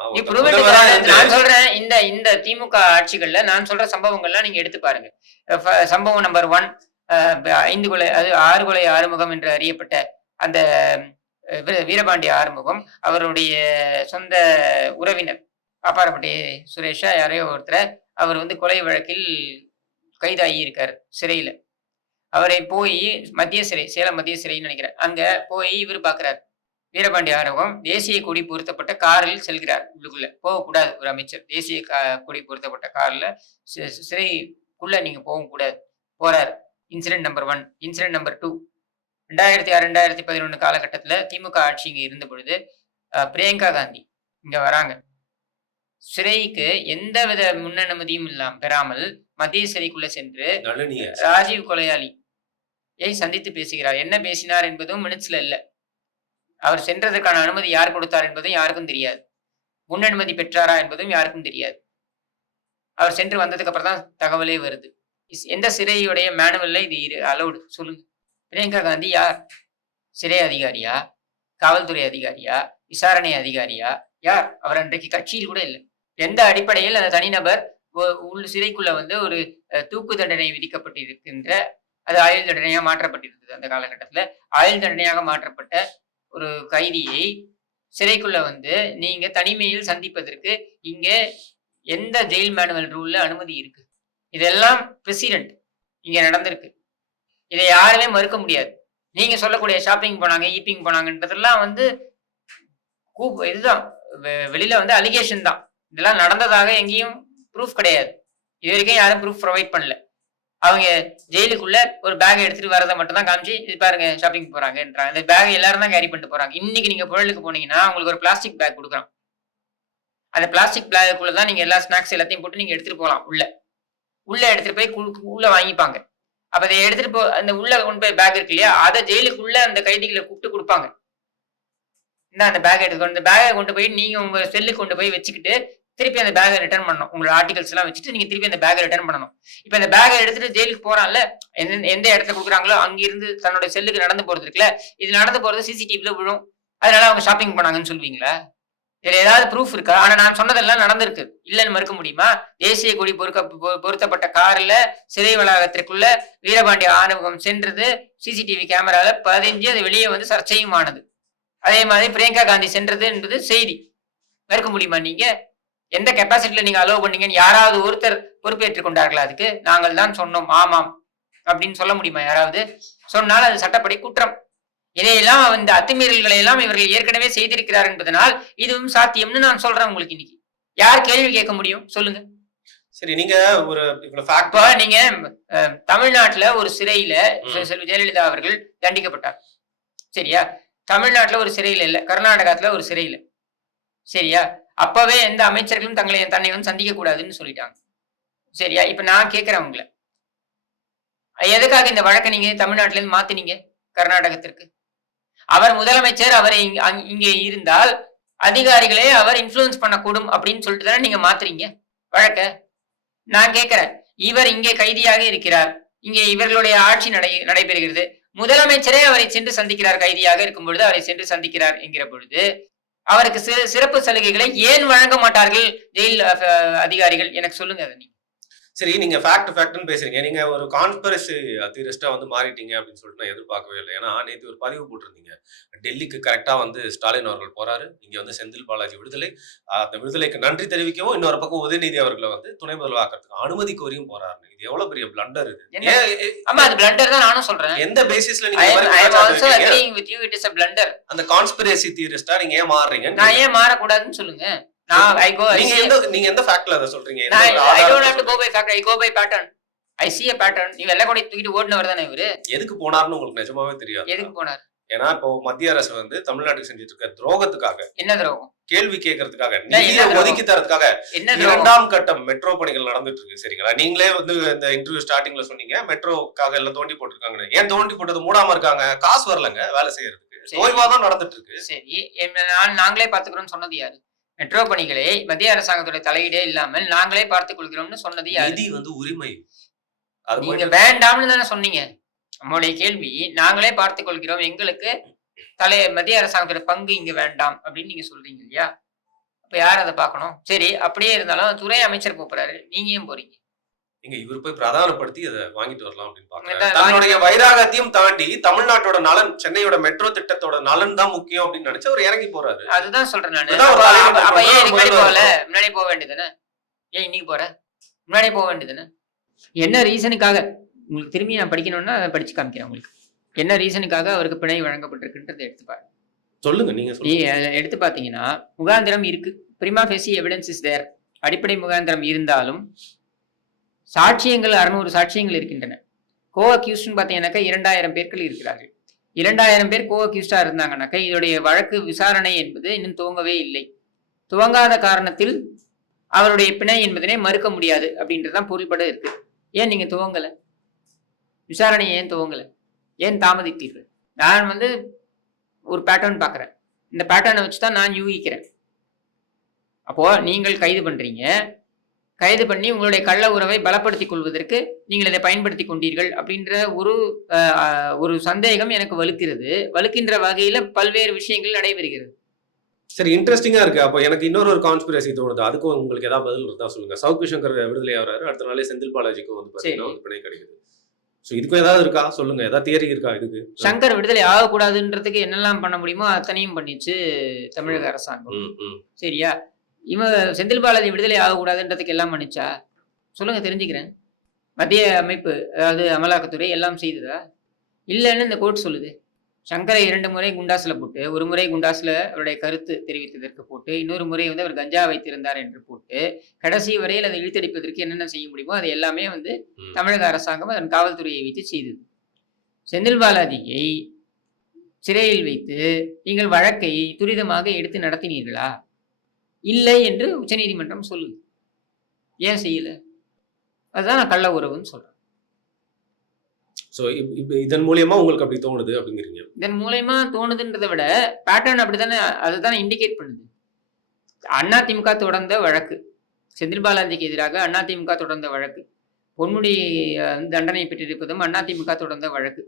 நான் சொல்றேன், இந்த திமுக ஆட்சிகள்ல நான் சொல்ற சம்பவங்கள்லாம் நீங்க எடுத்து பாருங்க. சம்பவம் நம்பர் 1, 5 கொலை, அது 6 கொலை ஆறுமுகம் என்று அறியப்பட்ட அந்த வீரபாண்டிய ஆறுமுகம் அவருடைய சொந்த உறவினர் பாப்பாரப்பட்டி சுரேஷா யாரையோ ஒருத்தர் அவர் வந்து கொலை வழக்கில் கைதாகி இருக்காரு சிறையில. அவரை போய் மத்திய சிறை, சேலம் மத்திய சிறைன்னு நினைக்கிறேன், அங்க போய் இவர் பாக்குறாரு. வீரபாண்டிய ஆறுமுகம் தேசிய கொடி பொருத்தப்பட்ட காரில் செல்கிறார். உள்ளுக்குள்ள போகக்கூடாது ஒரு அமைச்சர், தேசிய கொடி பொருத்தப்பட்ட கார்ல சிறைக்குள்ள நீங்க போகக்கூடாது. போறாரு. Incident number 1. இன்சிடென்ட் நம்பர் 2, 2006 2011 காலகட்டத்துல திமுக ஆட்சி இங்க இருந்த பொழுது பிரியங்கா காந்தி இங்க வராங்க. சிறைக்கு எந்தவித முன்னனுமதியும் பெறாமல் மத்திய சிறைக்குள்ள சென்று ராஜீவ் கொலையாளியை சந்தித்து பேசுகிறார். என்ன பேசினார் என்பதும் மினிட்ஸ்ல இல்ல. அவர் சென்றதற்கான அனுமதி யார் கொடுத்தார் என்பதும் யாருக்கும் தெரியாது. முன் அனுமதி பெற்றாரா என்பதும் யாருக்கும் தெரியாது. அவர் சென்று வந்ததுக்கு அப்புறம் தான் தகவலே வருது. எந்த சிறையுடைய மேனுவல்ல இது அலௌடு? சொல்லுங்க. பிரியங்கா காந்தி யார்? சிறை அதிகாரியா? காவல்துறை அதிகாரியா? விசாரணை அதிகாரியா? யார்? அவர் அன்றைக்கு கட்சியில் கூட இல்லை. எந்த அடிப்படையில் அந்த தனிநபர் சிறைக்குள்ள வந்து ஒரு தூக்கு தண்டனை விதிக்கப்பட்டிருக்கின்ற, அது ஆயுள் தண்டனையாக மாற்றப்பட்டிருந்தது. அந்த காலகட்டத்துல ஆயுள் தண்டனையாக மாற்றப்பட்ட ஒரு கைதியை சிறைக்குள்ள வந்து நீங்க தனிமையில் சந்திப்பதற்கு இங்க எந்த ஜெயில் மேனுவல் ரூல்ல அனுமதி இருக்கு? இதெல்லாம் பிரசிடென்ட் இங்க நடந்திருக்கு. இதை யாருமே மறுக்க முடியாது. நீங்க சொல்லக்கூடிய ஷாப்பிங் போனாங்க, ஈப்பிங் போனாங்கன்றதெல்லாம் வந்து இதுதான் வெளியில வந்து அலிகேஷன் தான். இதெல்லாம் நடந்ததாக எங்கேயும் ப்ரூஃப் கிடையாது. இது வரைக்கும் யாரும் ப்ரூஃப் ப்ரொவைட் பண்ணல. அவங்க ஜெயிலுக்குள்ள ஒரு பேக் எடுத்துட்டு வரதை மட்டும் தான் காமிச்சு, இது பாருங்க ஷாப்பிங் போறாங்கன்றாங்க. இந்த பேக் எல்லாரும் தான் கேரி பண்ணிட்டு போறாங்க. இன்னைக்கு நீங்க புழலுக்கு போனீங்கன்னா உங்களுக்கு ஒரு பிளாஸ்டிக் பேக் கொடுக்குறோம். அந்த பிளாஸ்டிக் பேக்குள்ள தான் நீங்க எல்லா ஸ்நாக்ஸ் எல்லாத்தையும் போட்டு நீங்க எடுத்துட்டு போகலாம். உள்ள எடுத்துட்டு போய் உள்ள வாங்கிப்பாங்க. அப்ப அதை எடுத்துட்டு அந்த உள்ள கொண்டு போய் பேக் இருக்கு இல்லையா, அதை ஜெயிலுக்குள்ள அந்த கைதிகளை கூப்பிட்டு கொடுப்பாங்க. அந்த பேக் எடுத்துக்கணும். இந்த பேக்கை கொண்டு போய் நீங்க உங்க செல்லுக்கு கொண்டு போய் வச்சுக்கிட்டு திருப்பி அந்த பேக்கை ரிட்டர்ன் பண்ணணும். உங்களோட ஆர்டிகல்ஸ் எல்லாம் வச்சுட்டு நீங்க திருப்பி அந்த பேக்கை ரிட்டர்ன் பண்ணணும். இப்ப இந்த பேக்கை எடுத்துட்டு ஜெயிலுக்கு போறான்ல, எந்த இடத்துல கொடுக்குறாங்களோ அங்கிருந்து தன்னோட செல்லுக்கு நடந்து போறது இருக்குல்ல, இது நடந்து போறது சிசிடிவில விழும். அதனால அவங்க ஷாப்பிங் பண்ணாங்கன்னு சொல்லுவீங்களா? இதுல ஏதாவது ப்ரூஃப் இருக்கா? ஆனா நான் சொன்னதெல்லாம் நடந்திருக்கு. இல்லன்னு மறுக்க முடியுமா? தேசிய கொடி பொருத்தப்பட்ட கார்ல சிறை வளாகத்திற்குள்ள வீரபாண்டிய ஆறுமுகம் சென்றது சிசிடிவி கேமரால பதிஞ்சு அது வெளியே வந்து சர்ச்சையுமானது. அதே மாதிரி பிரியங்கா காந்தி சென்றது என்பது செய்தி. மறுக்க முடியுமா நீங்க? எந்த கெப்பாசிட்டில நீங்க அலோவ் பண்ணீங்கன்னு யாராவது ஒருத்தர் பொறுப்பேற்றுக் கொண்டார்களா அதுக்கு? நாங்கள் தான் சொன்னோம், ஆமாம் அப்படின்னு சொல்ல முடியுமா யாராவது? சொன்னால் அது சட்டப்படி குற்றம். இதையெல்லாம் இந்த அத்துமீறல்களை எல்லாம் இவர்கள் ஏற்கனவே செய்திருக்கிறார் என்பதனால் இதுவும் சாத்தியம்னு நான் சொல்றேன் உங்களுக்கு இன்னைக்கு. யார் கேள்வி கேட்க முடியும் சொல்லுங்க? சரி, நீங்க ஒரு இவ்வளவு ஃபேக்ட் இப்போ நீங்க தமிழ்நாட்டுல ஒரு சிறையில செல்வி ஜெயலலிதா அவர்கள் தண்டிக்கப்பட்டார். சரியா? தமிழ்நாட்டுல ஒரு சிறையில இல்ல, கர்நாடகத்துல ஒரு சிறையில. சரியா? அப்பவே எந்த அமைச்சர்களும் தன்னை வந்து சந்திக்க கூடாதுன்னு சொல்லிட்டாங்க. சரியா? இப்ப நான் கேட்கிறேன் உங்களை, எதுக்காக இந்த வழக்கை நீங்க தமிழ்நாட்டுல இருந்து மாத்தினீங்க கர்நாடகத்திற்கு? அவர் முதலமைச்சர், அவரை இங்கே இருந்தால் அதிகாரிகளே அவர் இன்ஃப்ளூயன்ஸ் பண்ணக்கூடும் அப்படின்னு சொல்லிட்டு தானே நீங்க மாத்துறீங்க வழக்க. நான் கேட்கிறேன், இவர் இங்கே கைதியாக இருக்கிறார், இங்கே இவர்களுடைய ஆட்சி நடைபெறுகிறது, முதலமைச்சரே அவரை சென்று சந்திக்கிறார், கைதியாக இருக்கும் பொழுது அவரை சென்று சந்திக்கிறார் என்கிற பொழுது அவருக்கு சிறப்பு சலுகைகளை ஏன் வழங்க மாட்டார்கள் ஜெயில் அதிகாரிகள்? எனக்கு சொல்லுங்க அதை. சரி, நீங்க ஃபேக்ட்னு பேசுறீங்க. நீங்க ஒரு கான்ஸ்பிரசி தியரிஸ்டா வந்து மாறிட்டீங்க அப்படின்னு சொல்லிட்டு நான் எதிர்பார்க்கவே இல்லை. ஏன்னா நேத்து ஒரு பதிவு போட்டிருந்தீங்க. டெல்லிக்கு கரெக்டா வந்து ஸ்டாலின் அவர்கள் போறாரு. இங்க வந்து செந்தில் பாலாஜி விடுதலை. அந்த விடுதலைக்கு நன்றி தெரிவிக்கவும் இன்னொரு பக்கம் உதயநிதி அவர்களை வந்து துணை முதல்வராக்கிறதுக்கு அனுமதி கோரியும் போறாரு. இது எவ்வளவு பெரிய பிளண்டர் இது. ஆமா, அது பிளண்டர் தான் நானும் சொல்றேன். எந்த பேசிஸ்ல நீங்க அந்த கான்ஸ்பிரசி தியரிஸ்டா நீங்க ஏன் மாறுறீங்க? நான் ஏன் மாறக்கூடாதுன்னு சொல்லுங்க. நீங்க எந்த ஃபேக்ட்ல அத சொல்றீங்க? I don't have to go by fact, I go by pattern. I see a pattern. நீ வெள்ள கொடி தூக்கிட்டு ஓடுனவர் தானே இவரு. எதுக்கு போனார்னு உங்களுக்கு நிஜமாவே தெரியாது. எதுக்கு போனார்? ஏன்னா இப்போ மத்திய அரசு வந்து தமிழ்நாட்டுக்கு செஞ்சிட்டு இருக்க துரோகத்துக்காக. என்ன துரோகம்? கேள்வி கேட்கறதுக்காக, நிதியை ஒதுக்கி தரதுக்காக இரண்டாம் கட்டம் மெட்ரோ பணிகள் நடந்துட்டு இருக்கு. சரிங்களா? நீங்களே வந்து இந்த இன்டர்வியூ ஸ்டார்டிங்ல சொன்னீங்க மெட்ரோக்காக எல்லாம் தோண்டி போட்டுருக்காங்க. ஏன் தோண்டி போட்டது மூடாம இருக்காங்க? காசு வரலங்க வேலை செய்யறதுக்கு. ஓய்வாதான் நடந்துட்டு இருக்கு. சரி, நாங்களே பாத்துக்கிறோம்னு சொன்னது யாரு? மெட்ரோ பணிகளை மத்திய அரசாங்கத்துடைய தலையீடே இல்லாமல் நாங்களே பார்த்துக் கொள்கிறோம்னு சொன்னது யாரு? நிதி வந்து உரிமை. நீங்க வேண்டாம்னு தானே சொன்னீங்க. நம்மளுடைய கேள்வி, நாங்களே பார்த்துக் கொள்கிறோம், எங்களுக்கு மத்திய அரசாங்கத்துடைய பங்கு இங்க வேண்டாம் அப்படின்னு நீங்க சொல்றீங்க இல்லையா? அப்ப யார் அதை பார்க்கணும்? சரி, அப்படியே இருந்தாலும் துறை அமைச்சர் போறாரு, நீங்க ஏன் போறீங்க? நீங்க இவர் போய் பிரதானப்படுத்தி அதை வாங்கிட்டு வரலாம் அப்படின்னு பாக்குறாரு. தன்னுடைய வைராகத்தையும் தாண்டி தமிழ்நாட்டோட நலன், சென்னையோட மெட்ரோ திட்டத்தோட நலன் தான் முக்கியம் அப்படின்னு நினைச்சு அவர் இறங்கி போறாரு. அதுதான் சொல்றேன் நானு. அப்ப ஏன் முன்னாடி போகல? முன்னாடி போக வேண்டியதுதானே? ஏன் இன்னைக்கு போற? முன்னாடி போக வேண்டியதுதானே? என்ன ரீசனுக்காக உங்களுக்கு திரும்பி நான் படிக்கணும்னா படிச்சு காமிக்கிறேன் உங்களுக்கு. என்ன ரீசனுக்காக அவருக்கு பிணை வழங்கப்பட்டிருக்குன்றதை எடுத்து பாருங்க. சொல்லுங்க, நீங்க எடுத்து பாத்தீங்கன்னா முகாந்திரம் இருக்கு. பிரிமா ஃபேசி எவிடன்ஸ் இஸ் தேர். அடிப்படை முகாந்திரம் இருந்தாலும் சாட்சியங்கள் 600 சாட்சியங்கள் இருக்கின்றன. கோ அக்யூஸ்ட்னு பார்த்தீங்கன்னாக்கா 2000 பேர்கள் இருக்கிறார்கள். 2000 பேர் கோ அக்யூஸ்டா இருந்தாங்கன்னாக்கா இதோடைய வழக்கு விசாரணை என்பது இன்னும் துவங்கவே இல்லை. துவங்காத காரணத்தில் அவருடைய பிணை என்பதனை மறுக்க முடியாது அப்படின்றதான் பொருள்பட இருக்கு. ஏன் நீங்க துவங்கல? விசாரணை ஏன் துவங்கல? ஏன் தாமதித்தீர்கள்? நான் வந்து ஒரு பேட்டர்ன் பார்க்குறேன். இந்த பேட்டர்னை வச்சு தான் நான் யூகிக்கிறேன். அப்போ நீங்கள் கைது பண்றீங்க, கைது பண்ணி உங்களுடைய கள்ள உறவை பலப்படுத்திக் கொள்வதற்கு நீங்கள் இதை பயன்படுத்தி கொண்டீர்கள் அப்படின்ற ஒரு சந்தேகம் எனக்கு வலுக்கின்ற வகையில பல்வேறு விஷயங்கள் நடைபெறுகிறது. சரி, இன்ட்ரெஸ்டிங்கா இருக்கு. அப்போ எனக்கு இன்னொரு கான்ஸ்பிரசி தோணுது. அதுக்கும் உங்களுக்கு ஏதாவது பதில் இருந்தா சொல்லுங்க. சவுக்கு சங்கர் விடுதலை ஆகிறாரு, அடுத்த நாளே செந்தில் பாலாஜிக்கும் வந்து பாத்தீங்கன்னா வந்து பிணை கிடைக்குது. சோ இதுக்கும் ஏதாவது இருக்கா சொல்லுங்க, ஏதாவது தியரி இருக்கா இதுக்கு? சங்கர் விடுதலை ஆகக்கூடாதுன்றதுக்கு என்னெல்லாம் பண்ண முடியுமோ அத்தனையும் பண்ணிச்சு தமிழக அரசாங்கம். சரியா? இவன் செந்தில் பாலாஜி விடுதலை ஆகக்கூடாதுன்றதுக்கு எல்லாம் பண்ணிச்சா? சொல்லுங்க, தெரிஞ்சுக்கிறேன். மத்திய அமைப்பு, அதாவது அமலாக்கத்துறை எல்லாம் செய்ததா? இல்லைன்னு இந்த கோர்ட் சொல்லுது. சங்கரை 2 முறை குண்டாஸ்ல போட்டு, ஒரு முறை குண்டாஸ்ல அவருடைய கருத்து தெரிவித்ததற்கு போட்டு, இன்னொரு முறை வந்து அவர் கஞ்சா வைத்திருந்தார் என்று போட்டு, கடைசி வரையில் அதை இழுத்தடிப்பதற்கு என்னென்ன செய்ய முடியுமோ அது எல்லாமே வந்து தமிழக அரசாங்கம் அதன் காவல்துறையை வைத்து செய்தது. செந்தில் பாலாஜியை சிறையில் வைத்து நீங்கள் வழக்கை துரிதமாக எடுத்து நடத்தினீர்களா? இல்லை என்று உச்சநீதிமன்றம் சொல்லுது. ஏன் செய்யல? அதுதான் நான் கள்ள உறவுன்னு சொல்றேன். சோ இதன் மூலியமா உங்களுக்கு அப்படி தோணுது அப்படிங்கிறீங்க? இதன் மூலியமா தோணுதுன்றதை விட பேட்டர்ன் அப்படித்தானே, அதுதான் இண்டிகேட் பண்ணுது. அதிமுக தொடர்ந்த வழக்கு, செந்தில் பாலாஜிக்கு எதிராக அதிமுக தொடர்ந்த வழக்கு, பொன்முடி தண்டனை பெற்றிருப்பதும் அதிமுக தொடர்ந்த வழக்கு.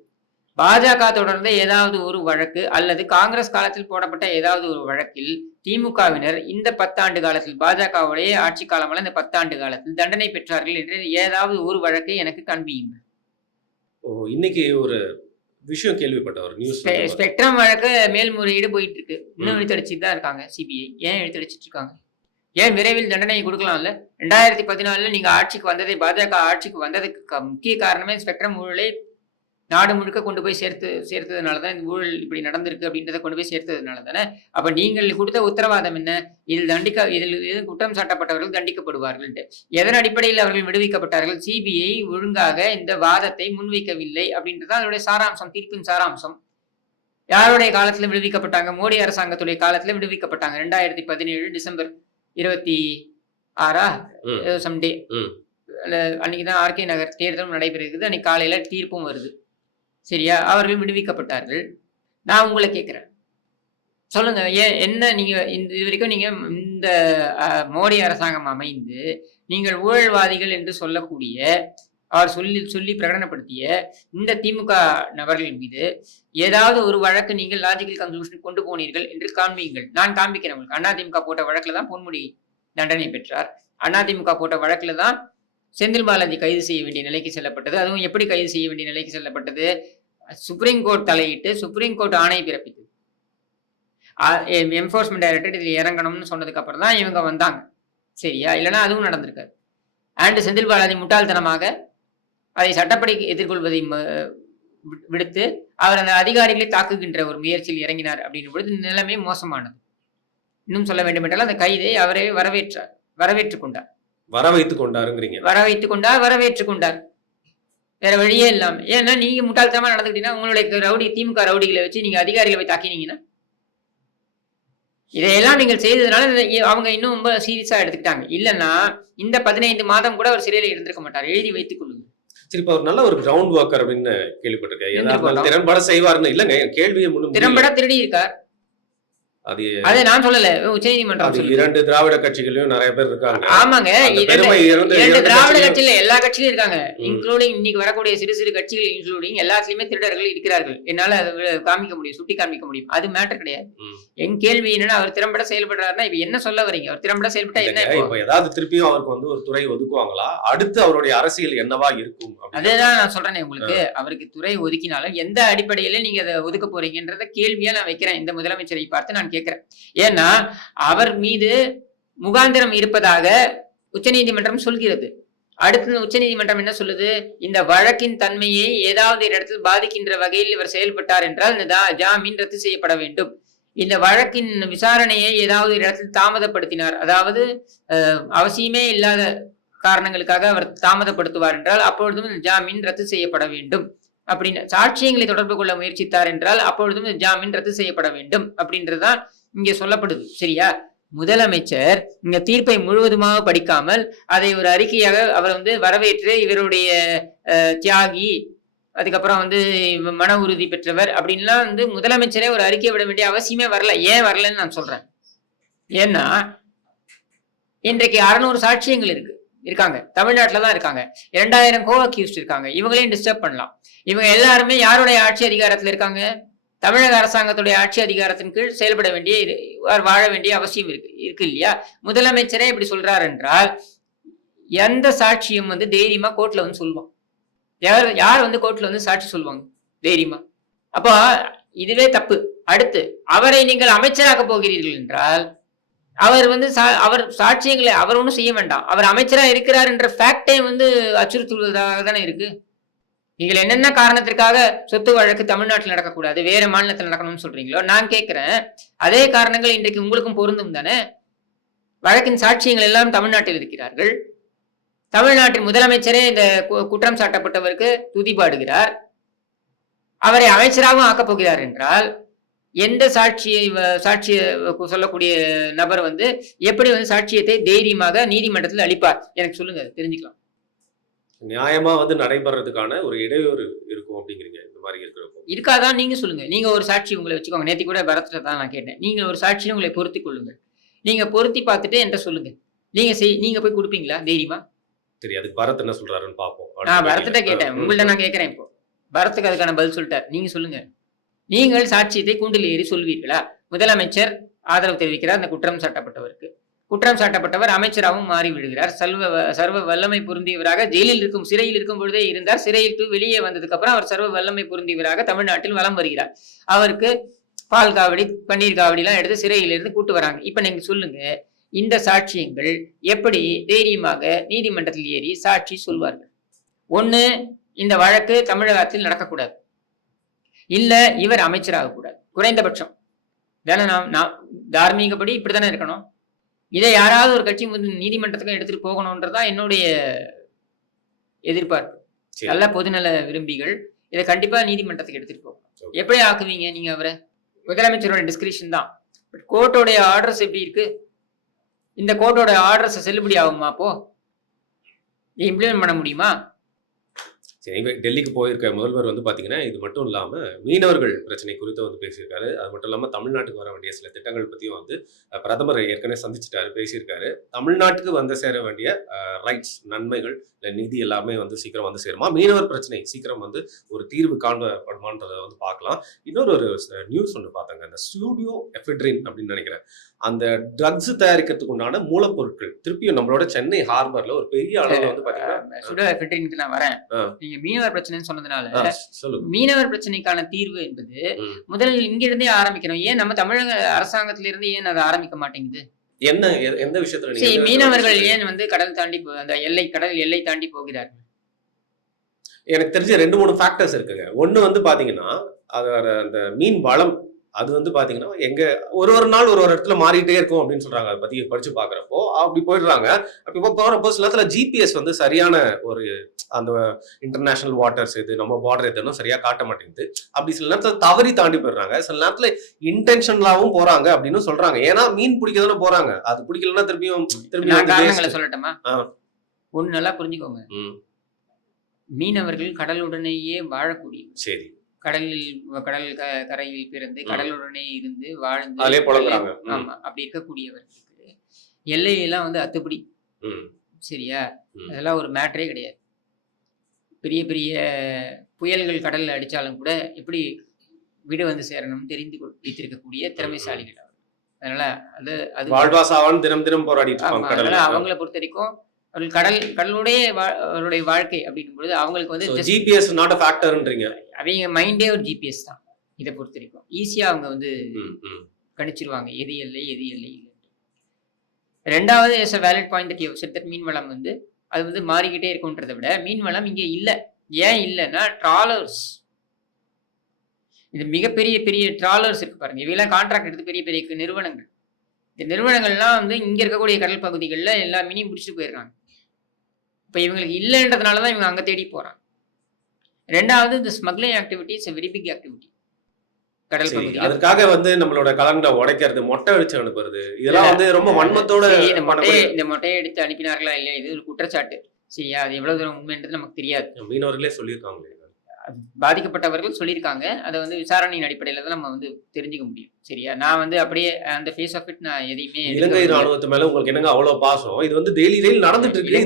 பாஜக தொடர்ந்த ஏதாவது ஒரு வழக்கு அல்லது காங்கிரஸ் காலத்தில் போடப்பட்ட ஏதாவது ஒரு வழக்கில் திமுகவினர் இந்த 10 ஆண்டு காலத்தில் பாஜகவுடைய ஆட்சி காலமல்ல இந்த 10 ஆண்டு காலத்தில் தண்டனை பெற்றார்கள் என்று ஏதாவது ஒரு வழக்கை எனக்கு காண்பியுங்கள். இன்னைக்கு ஒரு விஷயம் கேள்விப்பட்ட ஒரு நியூஸ் ஸ்பெக்ட்ரம் வழக்கு மேல்முறையீடு போயிட்டு இருக்கு. இன்னும் இழுத்தடிச்சுட்டு தான் இருக்காங்க சிபிஐ. ஏன் இழுத்தடிச்சிட்டு இருக்காங்க? ஏன் விரைவில் தண்டனை கொடுக்கலாம்ல? 2014 நீங்க ஆட்சிக்கு வந்ததை பாஜக ஆட்சிக்கு வந்ததுக்கு முக்கிய காரணமே ஸ்பெக்ட்ரம் ஊழலை நாடு முழுக்க கொண்டு போய் சேர்த்ததுனால தான் இந்த ஊழல் இப்படி நடந்திருக்கு அப்படின்றத கொண்டு போய் சேர்த்ததுனால தானே. அப்ப நீங்கள் கொடுத்த உத்தரவாதம் என்ன? இதில் குற்றம் சாட்டப்பட்டவர்கள் தண்டிக்கப்படுவார்கள். எதன் அடிப்படையில் அவர்கள் விடுவிக்கப்பட்டார்கள்? சிபிஐ ஒழுங்காக இந்த வாதத்தை முன்வைக்கவில்லை அப்படின்றதான் அதனுடைய சாராம்சம், தீர்ப்பின் சாராம்சம். யாருடைய காலத்துல விடுவிக்கப்பட்டாங்க? மோடி அரசாங்கத்துடைய காலத்துல விடுவிக்கப்பட்டாங்க. 2017 டிசம்பர் 26 சம்டே அன்னைக்குதான் ஆர்கே நகர் தேர்தலும் நடைபெறுகிறது. அன்னைக்கு காலையில தீர்ப்பும் வருது. சரியா? அவர்கள் விடுவிக்கப்பட்டார்கள். நான் உங்களை கேட்கிறேன், சொல்லுங்க, ஏன் என்ன நீங்க இது வரைக்கும் நீங்க இந்த மோடி அரசாங்கம் அமைந்து நீங்கள் ஊழல்வாதிகள் என்று சொல்லக்கூடிய அவர் சொல்லி பிரகடனப்படுத்திய இந்த திமுக நபர்கள் மீது ஏதாவது ஒரு வழக்கு நீங்கள் லாஜிக்கல் கன்க்ளூஷன் கொண்டு போனீர்கள் என்று காண்பீங்கள். நான் காண்பிக்கிறேன் உங்களுக்கு. அதிமுக போட்ட வழக்குல தான் பொன்முடி தண்டனை பெற்றார். அதிமுக போட்ட வழக்குல தான் செந்தில் பாலாஜி கைது செய்ய வேண்டிய நிலைக்கு செல்லப்பட்டது. அதுவும் எப்படி கைது செய்ய வேண்டிய நிலைக்கு செல்லப்பட்டது? சுப்ரீம் கோர்ட் தலையிட்டு சுப்ரீம் கோர்ட் ஆணை பிறப்பித்தது. என்ஃபோர்ஸ்மெண்ட் டைரக்டரேட் இதில் இறங்கணும்னு சொன்னதுக்கு அப்புறம் தான் இவங்க வந்தாங்க. சரியா? இல்லைன்னா அதுவும் நடந்திருக்காது. அண்ட் செந்தில் பாலாஜி முட்டாள்தனமாக அதை சட்டப்படி எதிர்கொள்வதை விடுத்து அவர் அந்த அதிகாரிகளை தாக்குகின்ற ஒரு முயற்சியில் இறங்கினார் அப்படின்னும் பொழுது நிலைமை மோசமானது. இன்னும் சொல்ல வேண்டும் என்றால் அந்த கைதை அவரே வரவேற்றுக் கொண்டார். வரவேற்றுக் கொண்டார். வேற வழியே இல்லாம. ஏன்னா நீங்க முட்டாள்தனமா நடந்துக்கிட்டீங்கன்னா உங்களுடைய திமுக ரவுடிகளை வச்சு நீங்க அதிகாரிகளை போய் தாக்கினீங்கன்னா இதையெல்லாம் நீங்கள் செய்ததுனால அவங்க இன்னும் ரொம்ப சீரியஸா எடுத்துக்கிட்டாங்க. இல்லைன்னா இந்த 15 மாதம் கூட அவர் சிறையில் இருந்திருக்க மாட்டார். எழுதி வைத்துக் கொள்ளுங்க. சரி, இப்ப ஒரு நல்ல ஒரு கிரவுண்ட் ஒர்க்கர் அப்படின்னு கேள்விப்பட்டிருக்கேன். திறன்பட செய்வார்னு இல்லங்க, கேள்வியை திறன்பட திருடி இருக்கார். அதை நான் சொல்லல, உச்சநீதிமன்றம். 2 திராவிட கட்சிகளையும் நிறைய பேர் இருக்காங்க. ஆமாங்க, 2 திராவிட கட்சியில எல்லா கட்சியிலும் இருக்காங்க, இன்க்ளூடிங் இன்னைக்கு வரக்கூடிய சிறு கட்சிகள் இன்க்ளூடிங் எல்லாத்துலயுமே திருடர்கள் இருக்கிறார்கள். என்னால அதை காமிக்க முடியும், சுட்டி காமிக்க முடியும். அது மேட்டர் கிடையாது. என் கேள்வி என்னன்னா, அவர் திறம்பட செயல்படுறாருன்னா இப்ப என்ன சொல்ல வரீங்க? அவர் திறம்பட செயல்பட்டா என்ன? இப்ப ஏதாவது திருப்பியும் அவருக்கு வந்து ஒரு துறை ஒதுக்குவாங்களா? அடுத்து அவருடைய அரசியல் என்னவா இருக்கும்? அதேதான் நான் சொல்றேன் உங்களுக்கு. அவருக்கு துறை ஒதுக்கினாலும் எந்த அடிப்படையில நீங்க அதை ஒதுக்க போறீங்கன்றத கேள்வியா நான் வைக்கிறேன் இந்த முதலமைச்சரை பார்த்து நான் கேட்கிறேன். ஏன்னா அவர் மீது முகாந்திரம் இருப்பதாக உச்சநீதிமன்றம் சொல்கிறது. அடுத்து உச்சநீதிமன்றம் என்ன சொல்லுது? இந்த வழக்கின் தன்மையை ஏதாவது இடத்தில் பாதிக்கின்ற வகையில் இவர் செயல்பட்டார் என்றால் இந்த ஜாமீன் ரத்து செய்யப்பட வேண்டும். இந்த வழக்கின் விசாரணையை ஏதாவது இடத்தில் தாமதப்படுத்தினார், அதாவது அவசியமே இல்லாத காரணங்களுக்காக அவர் தாமதப்படுத்துவார் என்றால் அப்பொழுதும் ஜாமீன் ரத்து செய்யப்பட வேண்டும். அப்படின்னு சாட்சியங்களை தொடர்பு கொள்ள முயற்சித்தார் என்றால் அப்பொழுதும் ஜாமீன் ரத்து செய்யப்பட வேண்டும் அப்படின்றதுதான் இங்க சொல்லப்படுது. சரியா? முதலமைச்சர் இந்த தீர்ப்பை முழுவதுமாக படிக்காமல் அதை ஒரு அறிக்கையாக அவர் வரவேற்று இவருடைய தியாகி, அதுக்கப்புறம் மன உறுதி பெற்றவர் அப்படின்லாம் முதலமைச்சரே ஒரு அறிக்கை விட வேண்டிய அவசியமே வரல. ஏன் வரலன்னு நான் சொல்றேன். ஏன்னா இன்றைக்கு 600 சாட்சியங்கள் இருக்காங்க, தமிழ்நாட்டில தான் இருக்காங்க. 2000 கோ-அக்யூஸ்ட் இருக்காங்க. இவங்களையும் டிஸ்டர்ப் பண்ணலாம். இவங்க எல்லாருமே யாருடைய ஆட்சி அதிகாரத்துல இருக்காங்க? தமிழக அரசாங்கத்துடைய ஆட்சி அதிகாரத்தின் கீழ் செயல்பட வேண்டிய வாழ வேண்டிய அவசியம் இருக்கு இல்லையா? முதலமைச்சரே இப்படி சொல்றாரு என்றால் எந்த சாட்சியம் தைரியமா கோர்ட்ல சொல்லுவான்? யார் கோர்ட்ல சாட்சி சொல்லுவாங்க தைரியமா? அப்போ இதுவே தப்பு. அடுத்து அவரை நீங்கள் அமைச்சராக்க போகிறீர்கள் என்றால் அவர் அவர் சாட்சியங்களை அவர் ஒன்றும் செய்ய வேண்டாம். அவர் அமைச்சரா இருக்கிறார் என்ற ஃபேக்டே அச்சுறுத்துவதாக தானே இருக்கு. நீங்கள் என்னென்ன காரணத்திற்காக சொத்து வழக்கு தமிழ்நாட்டில் நடக்கக்கூடாது, வேற மாநிலத்தில் நடக்கணும்னு சொல்றீங்களோ, நான் கேட்கிறேன் அதே காரணங்கள் இன்றைக்கு உங்களுக்கும் பொருந்தும் தானே? வழக்கின் சாட்சியங்கள் எல்லாம் தமிழ்நாட்டில் இருக்கிறார்கள். தமிழ்நாட்டின் முதலமைச்சரே இந்த குற்றம் சாட்டப்பட்டவருக்கு துதிபாடுகிறார். அவரை அமைச்சராகவும் ஆக்கப் போகிறார் என்றால் எந்த சாட்சிய சொல்லக்கூடிய நபர் எப்படி சாட்சியத்தை தைரியமாக நீதிமன்றத்தில் அளிப்பார்? எனக்கு சொல்லுங்க, தெரிஞ்சுக்கலாம். நியாயமா நடைபெறதுக்கான ஒரு இடையூறு இருக்கும் அப்படிங்கிறீங்க. இந்த மாதிரி இருக்கிறப்போ இருக்காதான்? நீங்க சொல்லுங்க. நீங்க ஒரு சாட்சி உங்களை வச்சுக்கோங்க. நேற்று கூட பரத்துல தான் நான் கேட்டேன். நீங்க ஒரு சாட்சியை உங்களை பொருத்தி கொள்ளுங்க. நீங்க பொருத்தி பார்த்துட்டு என்கிட்ட சொல்லுங்க. நீங்க போய் கொடுப்பீங்களா தைரியமா? சரி, அதுக்கு பரத் என்ன சொல்றாருன்னு பார்ப்போம். நான் பரத்திட்ட கேட்டேன், உங்கள்ட்ட நான் கேட்கிறேன். இப்போ பரத்துக்கு அதுக்கான பதில் சொல்லிட்டார். நீங்க சொல்லுங்க. நீங்கள் சாட்சியத்தை கூண்டில் ஏறி சொல்வீர்களா? முதலமைச்சர் ஆதரவு தெரிவிக்கிறார் அந்த குற்றம் சாட்டப்பட்டவருக்கு. குற்றம் சாட்டப்பட்டவர் அமைச்சராகவும் மாறி விடுகிறார். சர்வ வல்லமை பொருந்தியவராக ஜெயிலில் இருக்கும் சிறையில் இருக்கும் பொழுதே இருந்தார். சிறையில் வெளியே வந்ததுக்கு அப்புறம் அவர் சர்வ வல்லமை பொருந்தியவராக தமிழ்நாட்டில் வலம் வருகிறார். அவருக்கு பால் காவடி பன்னீர் காவடி எல்லாம் எடுத்து சிறையிலிருந்து கூட்டு வராங்க. இப்ப நீங்க சொல்லுங்க, இந்த சாட்சியங்கள் எப்படி தைரியமாக நீதிமன்றத்தில் ஏறி சாட்சி சொல்வார்கள்? ஒண்ணு, இந்த வழக்கு தமிழகத்தில் நடக்கக்கூடாது, இல்ல இவர் அமைச்சராக கூடாது. குறைந்தபட்சம் தானே நாம் தார்மீகப்படி இப்படித்தானே இருக்கணும். இதை யாராவது ஒரு கட்சி நீதிமன்றத்துக்கு எடுத்துட்டு போகணும்ன்றதுதான் என்னுடைய எதிர்பார்ப்பு. நல்ல பொதுநல விரும்பிகள் இதை கண்டிப்பா நீதிமன்றத்துக்கு எடுத்துட்டு போகணும். எப்படி ஆக்குவீங்க நீங்க அவரை? முதலமைச்சரோட டிஸ்கிரிப்ஷன் தான். பட் கோர்ட்டோடைய ஆர்டர்ஸ் எப்படி இருக்கு? இந்த கோர்ட்டோட ஆர்டர்ஸ் செல்லுபடி ஆகுமா? அப்போ இம்ப்ளிமெண்ட் பண்ண முடியுமா? சரி, டெல்லிக்கு போயிருக்க முதல்வர் வந்து பார்த்தீங்கன்னா, இது மட்டும் இல்லாமல் மீனவர்கள் பிரச்சனை குறித்து வந்து பேசியிருக்காரு. அது மட்டும் இல்லாமல் தமிழ்நாட்டுக்கு வர வேண்டிய சில திட்டங்கள் பற்றியும் வந்து பிரதமர் ஏற்கனவே சந்திச்சிட்டாரு, பேசியிருக்காரு. தமிழ்நாட்டுக்கு வந்து சேர வேண்டிய ரைட்ஸ், நன்மைகள், இல்லை நிதி எல்லாமே வந்து சீக்கிரம் வந்து சேருமா? மீனவர் பிரச்சனை சீக்கிரம் வந்து ஒரு தீர்வு காணப்படுமான்றதை வந்து பார்க்கலாம். இன்னொரு நியூஸ் ஒன்று பார்த்தாங்க, இந்த ஸ்டூடியோ எஃபெட்ரின் அப்படின்னு நினைக்கிறேன். அந்த ட்ரக்ஸ் தயாரிக்கிறதுக்கு உண்டான மூலப்பொருட்கள் திருப்பியும் நம்மளோட சென்னை ஹார்பர்ல ஒரு பெரிய அளவில் வந்து பார்த்தீங்கன்னா நான் வரேன். நீங்க மீனவர் பிரச்சனைன்னு சொன்னதுனால மீனவர் பிரச்சனைக்கான தீர்வு என்பது முதலில் இங்கிருந்தே ஆரம்பிக்கணும். ஏன் நம்ம தமிழக அரசாங்கத்திலிருந்து ஏன் அதை ஆரம்பிக்க மாட்டேங்குது? என்ன எந்த விஷயத்துல மீனவர்கள் ஏன் வந்து கடல் தாண்டி அந்த கடல் எல்லை தாண்டி போகிறார்கள்? எனக்கு தெரிஞ்ச 2-3 ஃபேக்டர்ஸ் இருக்குங்க. ஒண்ணு வந்து பாத்தீங்கன்னா அதோட அந்த மீன் வளம், அது வந்து பாத்தீங்கன்னா எங்க ஒரு நாள் ஒரு இடத்துல மாறிட்டே இருக்கும் அப்படின்னு சொல்றாங்க. அதை பத்தி படிச்சு பாக்குறப்போ அப்படி போயிடுறாங்க. அப்படி போறப்போ சில நேரத்துல ஜிபிஎஸ் வந்து சரியான ஒரு அந்த இன்டர்நேஷனல் வாட்டர்ஸ் எது, நம்ம பார்டர் எதுன்னு சரியா காட்ட மாட்டேங்குது. அப்படி சில நேரத்துல தவறி தாண்டி போயிடுறாங்க. சில நேரத்துல இன்டென்ஷனலாவும் போறாங்க அப்படின்னு சொல்றாங்க. ஏன்னா மீன் பிடிக்கதானே போறாங்க, அது பிடிக்கலன்னா திரும்பியும் சொல்லட்டுமா? ஒண்ணு நல்லா புரிஞ்சுக்கோங்க, மீனவர்கள் கடலுடனேயே வாழக்கூடிய, சரி, கடல் கரையில் பிறந்து கடலுடனே இருந்து வாழ்ந்து ஆமா அப்படி இருக்கக்கூடியவர்களுக்கு எல்லையெல்லாம் வந்து அத்துப்படி, சரியா? அதெல்லாம் ஒரு மேட்டரே கிடையாது. பெரிய பெரிய புயல்கள் கடல்ல அடிச்சாலும் கூட எப்படி வீடு வந்து சேரணும் தெரிந்து வைத்திருக்கக்கூடிய திறமைசாலிகள். அதனால அது வாழ்வாசாவான் தினம் தினம் போராடிட்டு இருப்பாங்க. அதனால அவங்களை பொறுத்த வரைக்கும் அவருடைய வாழ்க்கை அப்படின்னும் பொழுது அவங்களுக்கு வந்து ஜிபிஎஸ் நாட் a ஃபேக்டர்ன்றீங்க. அவங்க மைண்டே ஒரு ஜிபிஎஸ் தான். இதை பொறுத்த வரைக்கும் ஈஸியா அவங்க வந்து கணிச்சிருவாங்க எது எல்லை எது எல்லை இல்லை. ரெண்டாவது is a valid point that you said that மீன் வளம் வந்து அது வந்து மாறிக்கிட்டே இருக்கும்ன்றதை விட மீன் வளம் இங்க இல்ல. ஏன் இல்லைன்னா ட்ராலர்ஸ், இது மிகப்பெரிய பெரிய ட்ராலர்ஸ் இருக்கு பாருங்க. இவையெல்லாம் கான்ட்ராக்ட் எடுத்து பெரிய பெரிய நிறுவனங்கள், இந்த நிறுவனங்கள்லாம் வந்து இங்க இருக்கக்கூடிய கடல் பகுதிகளில் எல்லா மீனையும் பிடிச்சிட்டு போயிடுறாங்க. இப்போ இவங்களுக்கு இல்லைன்றதுனால தான் இவங்க அங்கே தேடி போறாங்க. ரெண்டாவது இந்த smuggling activity is a very big activity. கடல் பகுதி அதுக்காக வந்து நம்மளோட கலங்களை உடைக்கிறது, மொட்டை அடிச்சு அனுப்புறது, இதெல்லாம் வந்து ரொம்ப வன்மத்தோட இந்த மொட்டையை எடுத்து அனுப்பினார்களா இல்லையா, இது ஒரு குற்றச்சாட்டு. சரியா? அது எவ்வளவு தூரம் உண்மைன்றது நமக்கு தெரியாது. மீனவர்களே சொல்லியிருக்காங்க, பாதிக்கப்பட்டவர்கள் சொல்லியிருக்காங்க. அதை வந்து விசாரணையின் அடிப்படையில தான் நம்ம வந்து தெரிஞ்சுக்க முடியும். சரியா? நான் வந்து அப்படியே அந்த ஃபேஸ் ஆஃப் இட் நான் எதையுமே இலங்கை ராணுவத்து மேல உங்களுக்கு என்னங்க அவ்வளவு பாசம்? இது வந்து டெய்லி நடந்துட்டு இருக்கு.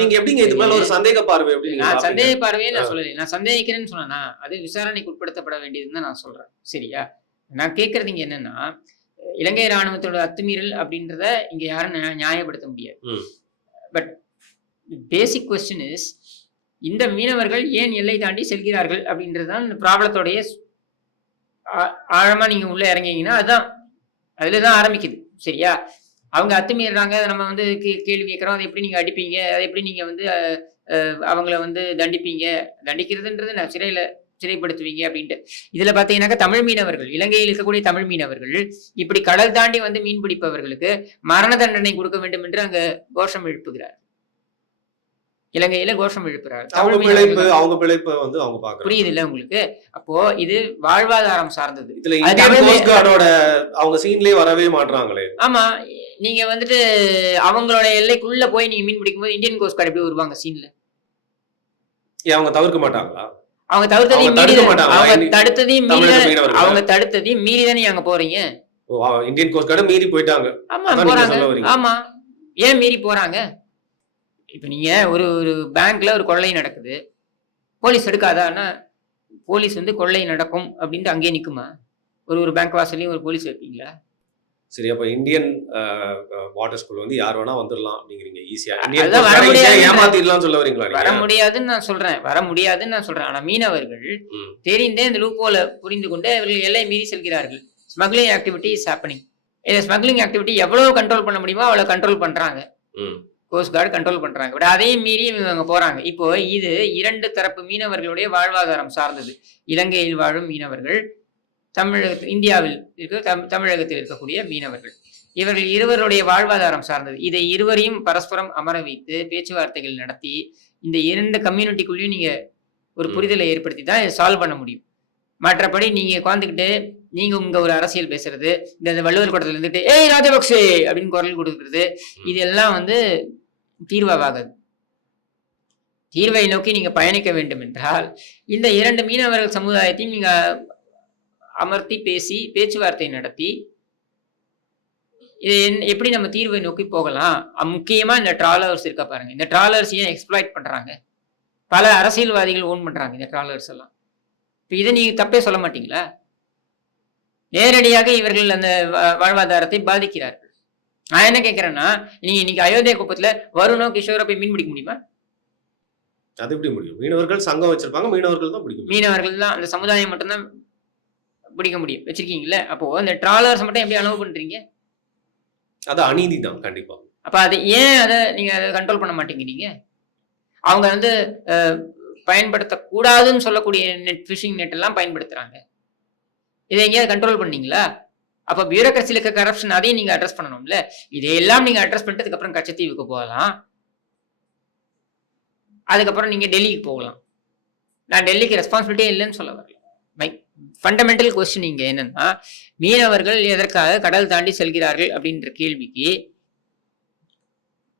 நீங்க எப்படிங்க இது மேல ஒரு சந்தேக பார்வை? எப்படி? நான் சந்தேக பார்வையே நான் சொல்லலை. நான் சந்தேகிக்கிறேன்னு சொன்னா அது விசாரணைக்கு உட்படுத்தப்பட வேண்டியதுன்னு தான் நான் சொல்றேன். சரியா? நான் கேட்கறது இங்க என்னன்னா, இலங்கை ராணுவத்தோட அத்துமீறல் அப்படின்றத இங்க யாரும் நியாயப்படுத்த முடியாது. பட் பேசிக் கொஸ்டின் இஸ், இந்த மீனவர்கள் ஏன் எல்லை தாண்டி செல்கிறார்கள் அப்படின்றதுதான் இந்த ப்ராப்ளத்தோடைய ஆழமா நீங்க உள்ள இறங்கிங்கன்னா அதுலதான் ஆரம்பிக்குது. சரியா? அவங்க அத்துமீறாங்க, நம்ம வந்து கேள்வி கேட்கறோம், அதை எப்படி நீங்க அடிப்பீங்க, அதை எப்படி நீங்க வந்து அவங்கள வந்து தண்டிக்கிறதுன்றது நான் சிறைப்படுத்துவீங்க அப்படின்ட்டு. இதுல பாத்தீங்கன்னாக்கா தமிழ் மீனவர்கள், இலங்கையில் இருக்கக்கூடிய தமிழ் மீனவர்கள் இப்படி கடல் தாண்டி வந்து மீன் பிடிப்பவர்களுக்கு மரண தண்டனை கொடுக்க வேண்டும் என்று அங்க கோஷம் எழுப்புகிறார். இலங்கையில கோஷம் எழுப்புறாரு. அவங்க பிழைப்பு வந்து அவங்க பாக்குறாங்க. புரியுது இல்ல உங்களுக்கு? அப்போ இது வாழ்வாதாரம் சார்ந்தது. அவங்க சீன்லயே வரவே மாட்டாங்களே. ஆமா, நீங்க வந்துட்டு அவங்களோட எல்லைக்குள்ள போய் நீங்க மீன் பிடிக்கும் போது இந்தியன் கோஸ்ட் கார்டு எப்படி வருவாங்க சீன்ல? அவங்க தவிர்க்க மாட்டாங்களா? அவங்க தடுத்ததையும் மீறி தானே அங்க போறீங்க. இந்தியன் கோஸ்ட் கார்டு மீறி போயிட்டாங்க. ஆமா போறாங்க. ஆமா, ஏன் மீறி போறாங்க? இப்ப நீங்க ஒரு பேங்க்ல ஒரு கொள்ளை நடக்குது, போலீஸ் எடுக்காதான்னா போலீஸ் வந்து கொள்ளை நடக்கும் அப்படின்ட்டு அங்கேயே நிக்குமா? ஒரு பேங்க் வாசல்லையும் ஒரு போலீஸ் வைப்பீங்களா? சரி, அப்ப இந்தியன் வாட்டர் ஸ்கூல் வந்து யார் வேணா வந்துடலாம் அப்படிங்கிறீங்க ஈஸியா. அதுதான் வர முடியாது, ஏமாத்திடலாம் சொல்ல வரீங்களா வர நீங்க? முடியாதுன்னு நான் சொல்றேன். ஆனா மீனவர்கள் ம், தெரிந்தே இந்த லூப்போல புரிந்து கொண்டு அவர்கள் எல்லை மீறி செல்கிறார்கள். Smuggling activity is happening. இந்த ஸ்மக்லிங் ஆக்டிவிட்டி எவ்வளவு கண்ட்ரோல் பண்ண முடியுமோ அவ்வளவு கண்ட்ரோல் பண்றாங்க. ம், கோஸ்ட் கார்டு கண்ட்ரோல் பண்றாங்க. பட் அதையும் மீறி இவங்க போறாங்க. இப்போ இது 2 தரப்பு மீனவர்களுடைய வாழ்வாதாரம் சார்ந்தது. இலங்கையில் வாழும் மீனவர்கள், இந்தியாவில் தமிழகத்தில் இருக்கக்கூடிய மீனவர்கள். இவர்கள் இருவருடைய வாழ்வாதாரம் சார்ந்தது. இதை இருவரையும் பரஸ்பரம் அமர வைத்து பேச்சுவார்த்தைகள் நடத்தி இந்த 2 கம்யூனிட்டிக்குள்ளேயும் நீங்க ஒரு புரிதலை ஏற்படுத்தி தான் இதை சால்வ் பண்ண முடியும். மற்றபடி நீங்க உட்காந்துக்கிட்டு நீங்க உங்க ஒரு அரசியல் பேசுறது, இந்த வள்ளுவர் கூட்டத்துல இருந்துட்டு ஏய் ராஜபக்சே அப்படின்னு குரல் கொடுக்கிறது, இதெல்லாம் வந்து தீர்வாகாது. தீர்வை நோக்கி நீங்க பயணிக்க வேண்டும் என்றால் இந்த 2 மீனவர்கள் சமுதாயத்தையும் நீங்க அமர்த்தி பேசி பேச்சுவார்த்தை நடத்தி இது எப்படி நம்ம தீர்வை நோக்கி போகலாம். முக்கியமா இந்த ட்ராலர்ஸ் இருக்க பாருங்க. இந்த ட்ராலர்ஸ் ஏன் எக்ஸ்ப்ளாய்ட் பண்றாங்க? பல அரசியல்வாதிகள் ஓன் பண்றாங்க இந்த ட்ராலர்ஸ் எல்லாம். இப்ப இதை நீங்க தப்பே சொல்ல மாட்டீங்களா? நேரடியாக இவர்கள் அந்த வாழ்வாதாரத்தை பாதிக்கிறார்கள். நான் என்ன கேட்கிறேன்னா, நீங்க இன்னைக்கு அயோத்தியா குப்பத்துல வருணோ கிஷோரை போய் மீன் பிடிக்க முடியுமா? அது எப்படி முடியும்? மீனவர்கள் சங்கம் வச்சிருப்பாங்க, மீனவர்கள் தான் பிடிக்கும். மீனவர்கள் தான், அந்த சமுதாயம் மட்டும்தான் பிடிக்க முடியும். வச்சிருக்கீங்கல்ல, அப்போ அந்த ட்ராலர்ஸ் மட்டும் எப்படி அலோவ் பண்றீங்க? அது அநீதி தான் கண்டிப்பா. அப்ப அது ஏன் அதை நீங்க கண்ட்ரோல் பண்ண மாட்டேங்கிறீங்க? அவங்க வந்து பயன்படுத்தக்கூடாதுன்னு சொல்லக்கூடிய ஃபிஷிங் நெட் எல்லாம் பயன்படுத்துறாங்க. இதை எங்கேயாவது கண்ட்ரோல் பண்ணீங்களா? அப்ப பியூரோக்ரஸில இருக்க கரப்ஷன் அதையும் நீங்க அட்ரஸ் பண்ணணும்ல. இதையெல்லாம் நீங்க அட்ரஸ் பண்ணிட்டு அதுக்கப்புறம் கச்சத்தீவுக்கு போகலாம். அதுக்கப்புறம் நீங்க டெல்லிக்கு போகலாம். நான் டெல்லிக்கு ரெஸ்பான்சிபிலிட்டியே இல்லைன்னு சொல்ல வரல. மை ஃபண்டமெண்டல் கொஸ்டின் இங்க என்னன்னா, மீனவர்கள் எதற்காக கடல் தாண்டி செல்கிறார்கள் அப்படின்ற கேள்விக்கு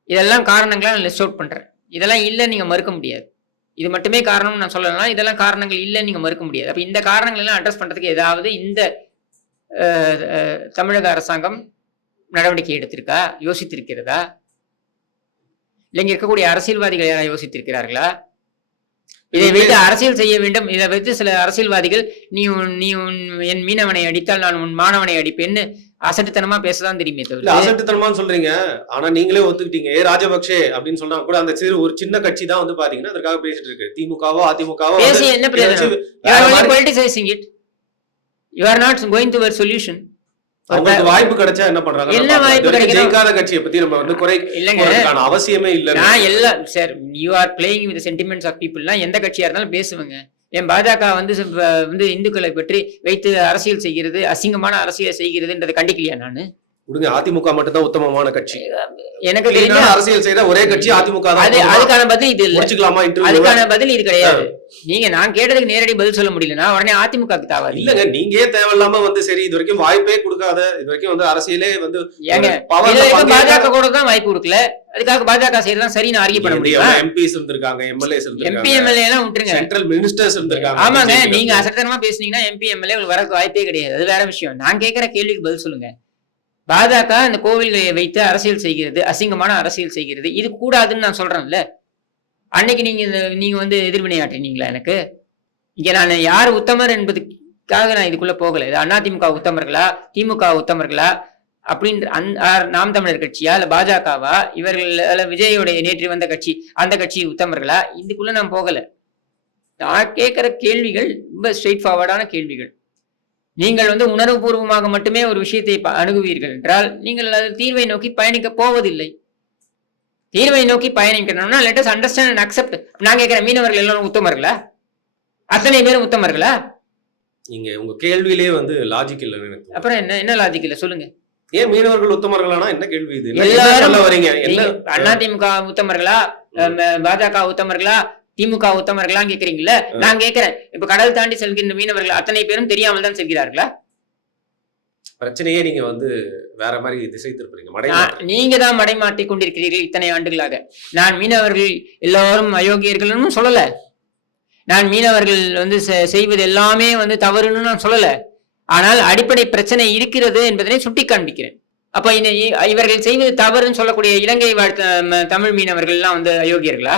இதெல்லாம் காரணங்களா நான் லிஸ்ட் அவுட் பண்றேன். இதெல்லாம் இல்லைன்னு நீங்க மறுக்க முடியாது. இது மட்டுமே காரணம் நான் சொல்லலாம். இதெல்லாம் காரணங்கள் இல்லைன்னு நீங்க மறுக்க முடியாது. அப்ப இந்த காரணங்கள் எல்லாம் அட்ரஸ் பண்றதுக்கு ஏதாவது இந்த தமிழக அரசாங்கம் நடவடிக்கை எடுத்திருக்கா, யோசித்திருக்கிறதா? இல்லைங்க இருக்கக்கூடிய அரசியல்வாதிகள் யாராவது யோசித்திருக்கிறார்களா? இதை வைத்து அரசியல் செய்ய வேண்டும். இதை வைத்து சில அரசியல்வாதிகள் நீ என் மீனவனை அடித்தால் நான் உன் மாணவனை அடிப்பேன்னு அசட்டுத்தனமா பேசதான் தெரியுமே தவிர. அசட்டுத்தனமான்னு சொல்றீங்க, ஆனா நீங்களே ஒத்துக்கிட்டீங்க. ஏ ராஜபக்சே அப்படின்னு சொன்னா கூட அந்த ஒரு சின்ன கட்சி தான் வந்து பாத்தீங்கன்னா அதற்காக பேசிட்டு இருக்கு. திமுகவோ அதிமுகவோ பேசி என்ன பிரயோஜனம்? You are only politicizing it. You are not going to a solution. அவங்களுக்கு வாய்ப்பு கிடைச்சா என்ன பண்றாங்க? என்ன வாய்ப்பு கிடைக்கும்? ஜெயிக்காத கட்சியை பத்தி நம்ம வந்து குறைக்கான அவசியமே இல்ல. நான் எல்லாம் sir, you are playing with the sentiments of people. நான் எந்த கட்சியா இருந்தாலும் பேசுவேங்க. என் பாஜக வந்து இந்துக்களை பற்றி வைத்து அரசியல் செய்கிறது, அசிங்கமான அரசியல் செய்கிறதுன்றதை கண்டிக்கலையா நானு? விடுங்க, அதிமுக மட்டும் தான் உத்தமமான கட்சி. எனக்கு தெரிஞ்ச அரசியல் செய்யற ஒரே கட்சி அதிமுக தான். அதுக்கான பதில் இது இல்ல. முடிச்சுக்கலாமா? அதுக்கான பதில் இது கிடையாது. நீங்க நான் கேட்டதுக்கு நேரடி பதில் சொல்ல முடியலன்னா உடனே அதிமுகவுக்கு தாவாது. இல்லங்க, நீங்க தேவையில்லாம வந்து சரி இது வரைக்கும் வாய்ப்பே கொடுக்காத, இது வரைக்கும் வந்து அரசியலே வந்து ஏங்க பாஜக கூட தான் வாய்ப்பு கொடுக்கல. அதுக்காக பாஜக செய்யறதா சரி நான் ஆர்கியூ பண்ண முடியும். எம்பிஸ் இருந்திருக்காங்க, எம்எல்ஏஸ் இருந்திருக்காங்க, எம்பி எம்எல்ஏ எல்லாம் விட்டுருங்க, சென்ட்ரல் மினிஸ்டர்ஸ் இருந்திருக்காங்க. ஆமாங்க, நீங்க அசட்டமா பேசுனீங்கன்னா எம்பி எம்எல்ஏ வரக்கு வாய்ப்பே கிடையாது. அது வேற விஷயம். நான் கேட்கிற கேள்விக்கு பதில் சொல்லுங்க. பாஜக இந்த கோவில்களை வைத்து அரசியல் செய்கிறது, அசிங்கமான அரசியல் செய்கிறது, இது கூடாதுன்னு நான் சொல்றேன்ல. அன்னைக்கு நீங்க வந்து எதிர்வினையாற்றினீங்களா எனக்கு? இங்க நான் யார் உத்தமர் என்பதுக்காக நான் இதுக்குள்ள போகல. இது அதிமுக உத்தமர்களா, திமுக உத்தமர்களா அப்படின்ற நாம் தமிழர் கட்சியா இல்ல பாஜகவா, இவர்கள் விஜயோடைய நேற்று வந்த கட்சி அந்த கட்சி உத்தமர்களா, இதுக்குள்ள நான் போகல. நான் கேட்கிற கேள்விகள் ரொம்ப ஸ்ட்ரெயிட் ஃபார்வர்டான கேள்விகள். நீங்கள் வந்து உணர்வுபூர்வமாக மட்டுமே ஒரு விஷயத்தை அணுகுவீர்கள் என்றால் நீங்கள் அது தீர்வை நோக்கி பயணிக்க போவதில்லை. தீர்வை நோக்கி பயணிக்கணும்னா let us understand and accept. நான் கேட்கிறேன், மீனவர்கள் எல்லாரும் உத்தமர்களா? அத்தனை பேரும் உத்தமர்களா? நீங்க உங்க கேள்வியிலே வந்து லாஜிக் இல்ல. அப்புறம் என்ன லாஜிக் இல்ல சொல்லுங்க? ஏன் மீனவர்கள் உத்தமர்களானா என்ன கேள்வி இது? எல்லாரும் சொல்ல வரீங்க. அதிமுக உத்தமர்களா, பாஜக உத்தமர்களா, திமுக உத்தமர்களா கேக்குறீங்கல்ல? நான் கேட்கிறேன், இப்ப கடல் தாண்டி செல்கின்ற மீனவர்கள் அத்தனை பேரும் தெரியாமல் தான் செல்கிறார்களா? பிரச்சனையே நீங்க வந்து வேற மாதிரி திசை திருப்புறீங்க. நீங்க தான் மடைமாட்டி கொண்டிருக்கிறீர்கள் இத்தனை ஆண்டுகளாக. நான் மீனவர்கள் எல்லாரும் அயோக்கியர்கள் சொல்லல. நான் மீனவர்கள் வந்து செய்வது எல்லாமே வந்து தவறுன்னு நான் சொல்லல. ஆனால் அடிப்படை பிரச்சனை இருக்கிறது என்பதனை சுட்டி காண்பிக்கிறேன். அப்ப இவர்கள் செய்வது தவறுன்னு சொல்லக்கூடிய இலங்கை வாழ்த்த தமிழ் மீனவர்கள் எல்லாம் வந்து அயோக்கியர்களா?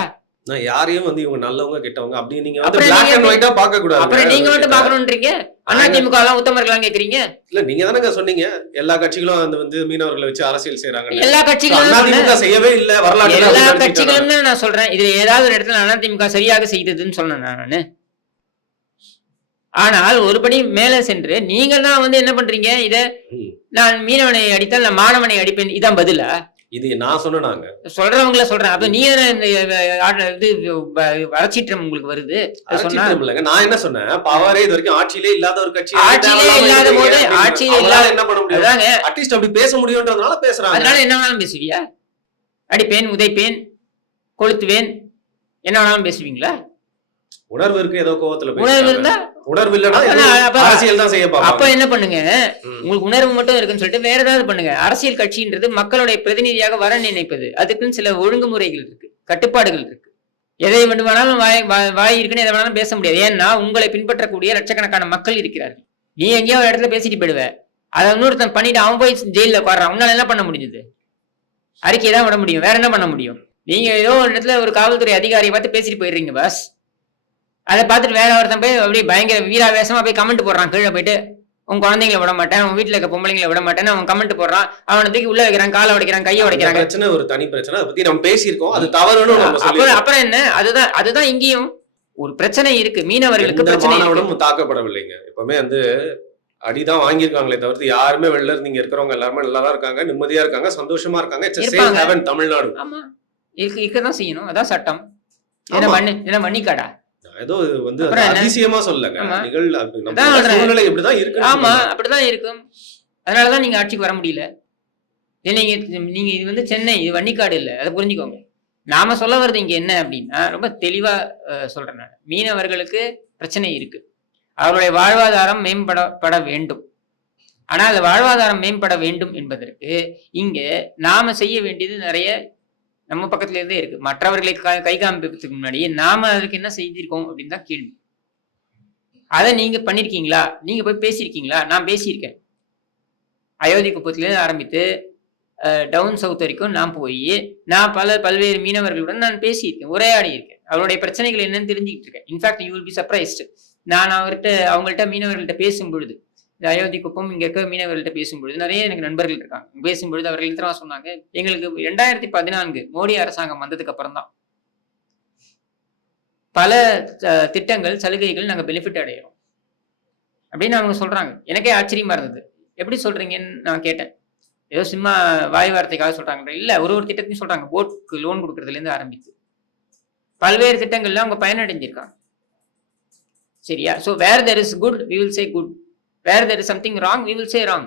நான் யாரையும் வந்து இவங்க நல்லவங்க கெட்டவங்க அப்படி நீங்க வந்து அப்புறம் பிளாக் நீங்க அண்ட் ஒயிட்டா பார்க்க கூடாது. அப்புறம் நீங்க மட்டும் பாக்கணும்ன்றீங்க, அதிமுக எல்லாம் உத்தமர்களாம் கேக்குறீங்க. இல்ல நீங்க தானங்க சொன்னீங்க எல்லா கட்சிகளும் அந்த வந்து மீனவர்களை வச்சு அரசியல் செய்யறாங்க. எல்லா கட்சிகளும் அதிமுக செய்யவே இல்ல எல்லா வரலாற்று. கட்சிகளும் தான் நான் சொல்றேன். இதுல ஏதாவது ஒரு இடத்துல அதிமுக சரியாக செய்ததுன்னு சொன்னேன் நானு. ஆனால் ஒருபடி மேல சென்று நீங்க தான் வந்து என்ன பண்றீங்க, இத நான் மீனவனை அடித்தால் நான் மாணவனை அடிப்பேன், இதான் பதிலா? இது நான் சொன்னாங்க சொல்றவங்கள சொல்றேன். அப்ப நீ இந்த இது அரசிட்டம் உங்களுக்கு வருது சொன்னா இல்லங்க. நான் என்ன சொன்னேன், பவரே இது வரைக்கும் ஆட்சியிலே இல்லாத ஒரு கட்சி, ஆட்சியிலே இல்லாத போது ஆட்சியிலே இல்லாத என்ன பண்ண முடியும்? அதாங்க அட்லீஸ்ட் அப்படி பேச முடியும்ன்றதுனால பேசுறாங்க. அதனால என்ன வேணாலும் பேசுவியா? அடிப்பேன், உதைப்பேன், கொளுத்துவேன், என்ன வேணாலும் பேசுவீங்களா? உணர்வு இருக்கு, ஏதோ கோவத்துல உணர்வு இருந்தா உணர்வு இல்லனா அரசியல் தான் செய்ய பாப்பாங்க. அப்ப என்ன பண்ணுங்க, உங்களுக்கு உணர்வு மட்டும் இருக்குன்னு சொல்லிட்டு வேற ஏதாவது பண்ணுங்க. அரசியல் கட்சின்றது மக்களுடைய பிரதிநிதியாக வர நினைப்பது, அதுக்குன்னு சில ஒழுங்குமுறைகள் இருக்கு, கட்டுப்பாடுகள் இருக்கு. எதை வேண்டுமானாலும் வாய் இருக்குன்னு எதை வேணாலும் பேச முடியாது. ஏன்னா உங்களை பின்பற்றக்கூடிய லட்சக்கணக்கான மக்கள் இருக்கிறார்கள். நீ எங்கேயோ ஒரு இடத்துல பேசிட்டு போயிடுவ, அதை இன்னொருத்தன் பண்ணிட்டு அவன் போய் ஜெயில உட்கார்றான். உன்னால என்ன பண்ண முடிஞ்சது? அறிக்கையை தான் விட முடியும், வேற என்ன பண்ண முடியும்? நீங்க ஏதோ ஒரு இடத்துல ஒரு காவல்துறை அதிகாரியை பார்த்து பேசிட்டு போயிடுறீங்க பாஸ், அதை பார்த்துட்டு வேற ஒருத்தன் போய் அப்படியே பயங்கர வீராவேசமா போய் கமெண்ட் போடுறான். கீழே போயிட்டு உன் குழந்தைங்களை விட மாட்டேன், உன் வீட்டுல இருக்க பொம்பளைங்களை விட மாட்டேன்னு அவன் கமெண்ட் போடுறான். அவனை தூக்கி உள்ள வைக்கிறான், காலை உடைக்கிறான், கையை உடைக்கிறாங்க. பிரச்சனை ஒரு தனி பிரச்சனை, அதை பத்தி நம்ம பேசியிருக்கோம், அது தவறுன்னு அப்புறம் என்ன? அதுதான் இங்கேயும் ஒரு பிரச்சனை இருக்கு. மீனவர்களுக்கு பிரச்சனை தாக்கப்படவில்லைங்க. எப்பவுமே வந்து அடிதான் வாங்கியிருக்காங்களே தவிர்த்து யாருமே வெளில இருந்து இங்க இருக்கிறவங்க எல்லாருமே நல்லா தான் இருக்காங்க, நிம்மதியா இருக்காங்க, சந்தோஷமா இருக்காங்க. தமிழ்நாடு ஆமா இருக்கதான் செய்யணும், அதான் சட்டம். என்ன மன்னிக்காடா? ஏதோ வந்து அதிசயமா சொல்லங்க, சூழ்நிலை இப்படிதான் இருக்கு. ஆமா அப்படிதான் இருக்கும். அதனாலதான் நீங்க ஆட்சிக்கு வர முடியல. நீங்க இது வந்து சென்னை, இது வன்னிக்காடு இல்ல, அதை புரிஞ்சுக்கோங்க. நாம சொல்ல வர்றது இங்க என்ன அப்படின்னா, ரொம்ப தெளிவா சொல்றேன் நான். மீனவர்களுக்கு பிரச்சனை இருக்கு, அவருடைய வாழ்வாதாரம் மேம்பட வேண்டும். ஆனா அந்த வாழ்வாதாரம் மேம்பட வேண்டும் என்பதற்கு இங்க நாம செய்ய வேண்டியது நிறைய நம்ம பக்கத்துல இருந்தே இருக்கு. மற்றவர்களை கை காமிப்பதற்கு முன்னாடி நாம அதுக்கு என்ன செய்திருக்கோம் அப்படின்னு தான் கேள்வி. அதை நீங்க பண்ணிருக்கீங்களா? நீங்க போய் பேசியிருக்கீங்களா? நான் பேசியிருக்கேன். அயோத்தி குப்பத்திலேருந்து ஆரம்பித்து டவுன் சவுத் வரைக்கும் நான் போய் நான் பல்வேறு மீனவர்களுடன் நான் பேசியிருக்கேன், உரையாடி இருக்கேன். அவருடைய பிரச்சனைகள் என்னன்னு தெரிஞ்சுக்கிட்டு இருக்கேன். In fact you will be surprised. நான் அவங்கள்ட்ட மீனவர்கள்ட்ட பேசும் பொழுது, இந்த அயோத்தி குப்பம் இங்க இருக்க மீனவர்கள்ட்ட பேசும்பொழுது, நிறைய எனக்கு நண்பர்கள் இருக்காங்க. பேசும்பொழுது அவர்கள் என்ன சொன்னாங்க, எங்களுக்கு 2014 மோடி அரசாங்கம் வந்ததுக்கு அப்புறம் தான் பல திட்டங்கள், சலுகைகள் நாங்க பெனிஃபிட் அடைகிறோம் அப்படின்னு அவங்க சொல்றாங்க. எனக்கே ஆச்சரியமா இருந்தது. எப்படி சொல்றீங்கன்னு நான் கேட்டேன். ஏதோ சும்மா வாய் வார்த்தைக்காக சொல்றாங்க இல்ல, ஒரு திட்டத்தையும் சொல்றாங்க. போட்க்கு லோன் கொடுக்கறதுல இருந்து ஆரம்பித்து பல்வேறு திட்டங்கள்ல அவங்க பயனடைஞ்சிருக்காங்க. சரியா? So where there is good we will say good, where there is something wrong we will say wrong.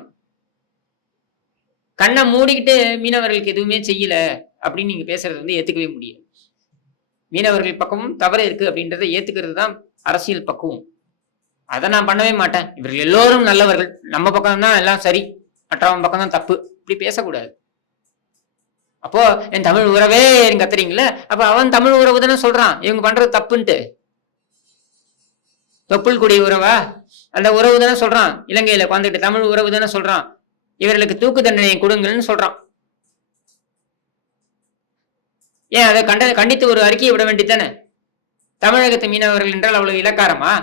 கண்ணை மூடிக்கிட்டு மீனவர்களுக்கு எதுவுமே செய்யல அப்படின்னு நீங்க பேசுறது வந்து ஏத்துக்கவே முடியாது. மீனவர்கள் பக்கமும் தவறு இருக்கு அப்படின்றத ஏத்துக்கிறது தான் அரசியல் பக்குவம். அதை நான் பண்ணவே மாட்டேன். இவர்கள் எல்லோரும் நல்லவர்கள், நம்ம பக்கம் தான் எல்லாம் சரி, மற்றவன் பக்கம் தான் தப்பு, இப்படி பேசக்கூடாது. அப்போ என் தமிழ் உறவே கத்துறீங்களே, அப்ப அவன் தமிழ் உறவு தானே சொல்றான் இவங்க பண்றது தப்புன்ட்டு. தொப்புள் குடி உறவா? அந்த உறவு தானே சொல்றான். இலங்கையில உட்காந்துட்டு தமிழ் உறவு தானே சொல்றான். இவர்களுக்கு தூக்கு தண்டனை கொடுங்கள்னு சொல்றான். ஏன் அதை கண்டித்து ஒரு அறிக்கையை விட வேண்டியதானே? தமிழகத்து மீனவர்கள் என்றால் அவ்வளவு இலக்காரமா?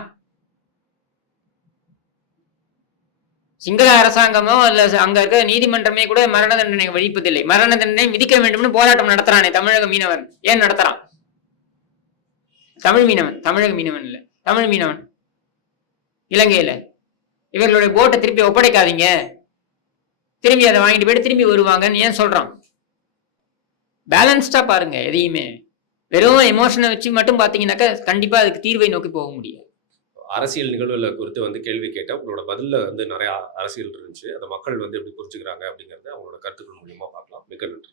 சிங்கள அரசாங்கமோ அல்ல அங்க இருக்க நீதிமன்றமே கூட மரண தண்டனை விதிப்பதில்லை. மரண தண்டனை விதிக்க வேண்டும்னு போராட்டம் நடத்துறானே தமிழக மீனவன். ஏன் நடத்துறான்? தமிழ் மீனவன், தமிழக மீனவன் இல்ல, தமிழ் மீனவன். இலங்கையில இவர்களுடைய போட்டை திருப்பி ஒப்படைக்காதீங்க, திரும்பி அதை வாங்கிட்டு போயிட்டு திரும்பி வருவாங்கன்னு ஏன் சொல்றான்? பேலன்ஸ்டா பாருங்க எதையுமே. வெறும் எமோஷனை வச்சு மட்டும் பாத்தீங்கன்னாக்கா கண்டிப்பா அதுக்கு தீர்வை நோக்கி போக முடியாது. அரசியல் நிகழ்வுகளை குறித்து வந்து கேள்வி கேட்டேன். உங்களோட பதில வந்து நிறைய அரசியல் இருந்துச்சு. அதை மக்கள் வந்து எப்படி புரிஞ்சுக்கிறாங்க அப்படிங்கறத அவங்களோட கருத்துக்கள் மூலியமா பார்க்கலாம். மிக்க நன்றி.